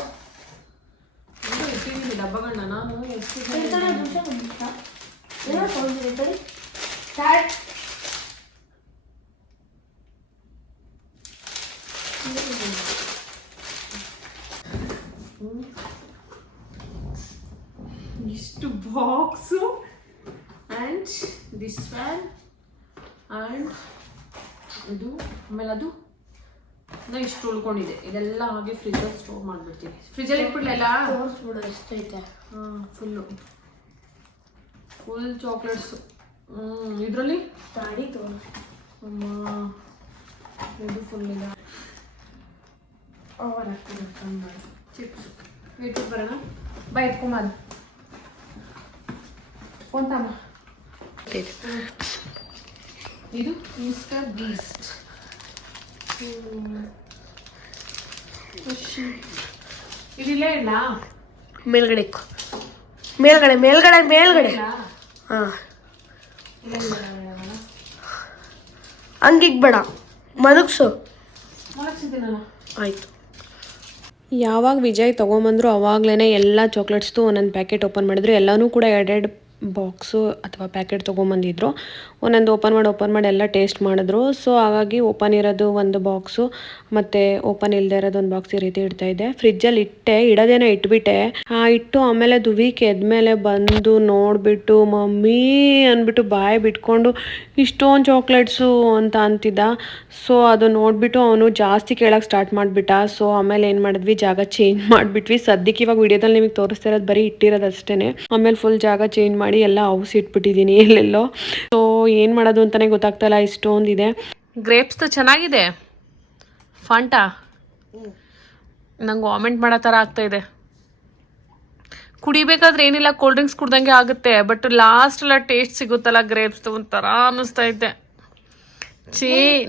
ಇಟ್ಟಿದ್ದೀನಿ ಡಬ್ಬಗಳನ್ನ. ನಾನು ಎಷ್ಟು ಏನೋ ತೊಗೊಂಡಿರ್ತೀವಿ. ಸ್ಟಾರ್ಟ್. ಇಷ್ಟು box and this fan and ಇದು, ಆಮೇಲೆ ಅದು ಇಷ್ಟು ಉಳ್ಕೊಂಡಿದೆ. ಇದೆಲ್ಲ ಹಾಗೆ ಫ್ರಿಜ್ಜಲ್ಲಿ ಸ್ಟೋರ್ ಮಾಡಿಬಿಡ್ತೀನಿ. ಫ್ರಿಜ್ಜಲ್ಲಿ ಇಟ್ಬಿಡ್ಲಿಲ್ಲ. ತೋರಿಸ್ಬಿಡು ಎಷ್ಟೈತೆ. Full chocolates. ಇದರಲ್ಲಿ ತಾಡಿ ತೋರಿಸ್. ಅಮ್ಮ, ಇದು ಫುಲ್ ಇಲ್ಲ. ಓವರ್ ಹಾಕ್ತೀನಿ. ಚಿಪ್ಸು ಇಟ್ಬಿಟ್ಟು ಬರೋಣ. ಬಾ, ಎತ್ಕೊಂಬದು ಫೋನ್ ತಮ್ಮ. ಇದು ಮಿಸ್ಟರ್ ಬೀಸ್ಟ್. ಇದಿಲ್ಲೇ ಇಲ್ಲ ಮೇಲ್ಗಡೆ ಮೇಲ್ಗಡೆ. ಹಾಂ ಹಂಗಿಗ್ಬೇಡ ಮಲಗ್ಸು. ಮಲಗ್ಸಿದ್ದೀನಲ್ಲ. ಆಯಿತು. ಯಾವಾಗ ವಿಜಯ್ ತೊಗೊಂಬಂದ್ರು ಅವಾಗಲೇ ಎಲ್ಲ ಚಾಕ್ಲೇಟ್ಸ್ದು ಒಂದೊಂದು ಪ್ಯಾಕೆಟ್ ಓಪನ್ ಮಾಡಿದ್ರು. ಎಲ್ಲನೂ ಕೂಡ ಎರಡೆರಡು ಬಾಕ್ಸು ಅಥವಾ ಪ್ಯಾಕೆಟ್ ತೊಗೊಂಬಂದಿದ್ರು. ಒಂದೊಂದು ಓಪನ್ ಮಾಡಿ ಎಲ್ಲ ಟೇಸ್ಟ್ ಮಾಡಿದ್ರು. ಸೊ ಹಾಗಾಗಿ ಓಪನ್ ಇರೋದು ಒಂದು ಬಾಕ್ಸು ಮತ್ತು ಓಪನ್ ಇಲ್ಲದೆ ಇರೋದು ಒಂದು ಬಾಕ್ಸ್ ಈ ರೀತಿ ಇಡ್ತಾಯಿದ್ದೆ. ಫ್ರಿಜ್ಜಲ್ಲಿ ಇಡೋದೇನೋ ಇಟ್ಬಿಟ್ಟೆ. ಇಟ್ಟು ಆಮೇಲೆ ದುವಿಕೆ ಎದ್ಮೇಲೆ ಬಂದು ನೋಡಿಬಿಟ್ಟು ಮಮ್ಮಿ ಅಂದ್ಬಿಟ್ಟು ಬಾಯಿ ಬಿಟ್ಕೊಂಡು ಇಷ್ಟೊಂದು ಚಾಕ್ಲೇಟ್ಸು ಅಂತ ಅಂತಿದ್ದ. ಸೊ ಅದು ನೋಡಿಬಿಟ್ಟು ಅವನು ಜಾಸ್ತಿ ಕೇಳೋಕ್ಕೆ ಸ್ಟಾರ್ಟ್ ಮಾಡಿಬಿಟ್ಟ. ಸೊ ಆಮೇಲೆ ಏನು ಮಾಡಿದ್ವಿ, ಜಾಗ ಚೇಂಜ್ ಮಾಡಿಬಿಟ್ವಿ. ಸದ್ಯಕ್ಕೆ ಇವಾಗ ವಿಡಿಯೋದಲ್ಲಿ ನಿಮಗೆ ತೋರಿಸ್ತಾ ಇರೋದು ಬರೀ ಇಟ್ಟಿರೋದು ಅಷ್ಟೇ. ಆಮೇಲೆ ಫುಲ್ ಜಾಗ ಚೇಂಜ್ ಮಾಡಿ ಎಲ್ಲ ಔಸ್ ಇಟ್ಬಿಟ್ಟಿದ್ದೀನಿ ಎಲ್ಲೆಲ್ಲೋ. ಸೊ ಏನು ಮಾಡೋದು ಅಂತಲೇ ಗೊತ್ತಾಗ್ತಾಯಿಲ್ಲ, ಇಷ್ಟೊಂದಿದೆ. ಗ್ರೇಪ್ಸ್ದು ಚೆನ್ನಾಗಿದೆ ಫಾಂಟಾ. ನಂಗೆ ವಾಮಿಟ್ ಮಾಡೋ ಥರ ಆಗ್ತಾಯಿದೆ. ಕುಡಿಬೇಕಾದ್ರೆ ಏನಿಲ್ಲ, ಕೋಲ್ಡ್ ಡ್ರಿಂಕ್ಸ್ ಕುಡ್ದಂಗೆ ಆಗುತ್ತೆ. ಬಟ್ ಲಾಸ್ಟ್ ಎಲ್ಲ ಟೇಸ್ಟ್ ಸಿಗುತ್ತಲ್ಲ ಗ್ರೇಪ್ಸ್ದು, ಒಂಥರ ಅನ್ನಿಸ್ತಾ ಇದ್ದೆ.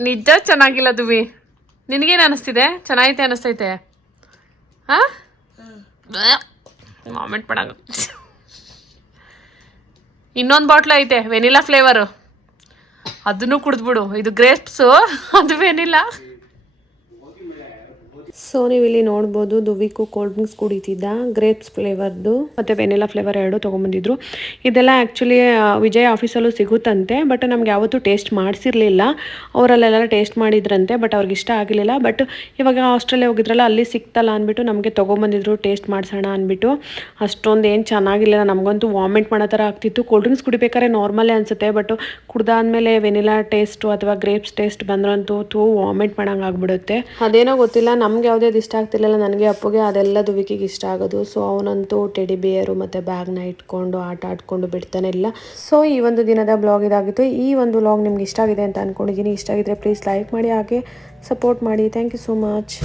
ನಿಜ ಚೆನ್ನಾಗಿಲ್ಲ ದುವಿ. ನಿನಗೇನು ಅನ್ನಿಸ್ತಿದೆ? ಚೆನ್ನಾಗೈತೆ ಅನ್ನಿಸ್ತೈತೆ? ಹಾಂ, ವಾಮಿಟ್ ಮಾಡಾಗುತ್ತೆ. ಇನ್ನೊಂದು ಬಾಟ್ಲ್ ಐತೆ ವೆನಿಲಾ ಫ್ಲೇವರು, ಅದನ್ನು ಕುಡಿದ್ಬಿಡು. ಇದು ಗ್ರೇಪ್ಸು, ಅದು ವೆನಿಲಾ. ಸೊ ನೀವು ಇಲ್ಲಿ ನೋಡ್ಬೋದು, ದುವಿಕು ಕೋಲ್ಡ್ ಡ್ರಿಂಕ್ಸ್ ಕುಡಿತಿದ್ದ. ಗ್ರೇಪ್ಸ್ ಫ್ಲೇವರ್ದು ಮತ್ತು ವೆನಿಲಾ ಫ್ಲೇವರ್ ಎರಡು ತೊಗೊಂಬಂದಿದ್ರು. ಇದೆಲ್ಲ ಆ್ಯಕ್ಚುಲಿ ವಿಜಯ್ ಆಫೀಸಲ್ಲೂ ಸಿಗುತ್ತಂತೆ. ಬಟ್ ನಮ್ಗೆ ಯಾವತ್ತೂ ಟೇಸ್ಟ್ ಮಾಡಿಸಿರ್ಲಿಲ್ಲ. ಅವರಲ್ಲೆಲ್ಲ ಟೇಸ್ಟ್ ಮಾಡಿದ್ರಂತೆ, ಬಟ್ ಅವ್ರಿಗೆ ಇಷ್ಟ ಆಗಿರಲಿಲ್ಲ. ಬಟ್ ಇವಾಗ ಆಸ್ಟ್ರೇಲಿಯಾ ಹೋಗಿದ್ರಲ್ಲ, ಅಲ್ಲಿ ಸಿಕ್ತಲ್ಲ ಅಂದ್ಬಿಟ್ಟು ನಮಗೆ ತೊಗೊಂಬಂದಿದ್ರು ಟೇಸ್ಟ್ ಮಾಡಿಸೋಣ ಅಂದ್ಬಿಟ್ಟು. ಅಷ್ಟೊಂದು ಏನು ಚೆನ್ನಾಗಿಲ್ಲ, ನಮಗಂತೂ ವಾಮಿಟ್ ಮಾಡೋ ಥರ ಆಗ್ತಿತ್ತು. ಕೋಲ್ಡ್ ಡ್ರಿಂಕ್ಸ್ ಕುಡಿಬೇಕಾದ್ರೆ ನಾರ್ಮಲೇ ಅನಿಸುತ್ತೆ, ಬಟ್ ಕುಡ್ದಾದ್ಮೇಲೆ ವೆನಿಲಾ ಟೇಸ್ಟು ಅಥವಾ ಗ್ರೇಪ್ಸ್ ಟೇಸ್ಟ್ ಬಂದ್ರಂತೂ ವಾಮಿಟ್ ಮಾಡಂಗೆ ಆಗ್ಬಿಡುತ್ತೆ. ಅದೇನೋ ಗೊತ್ತಿಲ್ಲ, ನಮ್ಗೆ ಯಾವುದೇದು ಇಷ್ಟ ಆಗ್ತಿರ್ಲಿಲ್ಲ. ನನಗೆ ಅಪ್ಪುಗೆ ಅದೆಲ್ಲ ದುವಿಕಿಗೆ ಇಷ್ಟ ಆಗೋದು. ಸೊ ಅವನಂತೂ ಟೆಡಿ ಬಿಯರು ಮತ್ತು ಬ್ಯಾಗ್ನ ಇಟ್ಕೊಂಡು ಆಟ ಆಡ್ಕೊಂಡು ಬಿಡ್ತಾನೆ ಇಲ್ಲ. ಸೊ ಈ ಒಂದು ದಿನದ ಬ್ಲಾಗ್ ಇದಾಗಿತ್ತು. ಈ ಒಂದು ಬ್ಲಾಗ್ ನಿಮ್ಗೆ ಇಷ್ಟ ಆಗಿದೆ ಅಂತ ಅಂದ್ಕೊಂಡಿದ್ದೀನಿ. ಇಷ್ಟ ಆಗಿದ್ರೆ ಪ್ಲೀಸ್ ಲೈಕ್ ಮಾಡಿ, ಹಾಗೆ ಸಪೋರ್ಟ್ ಮಾಡಿ. Thank you so much.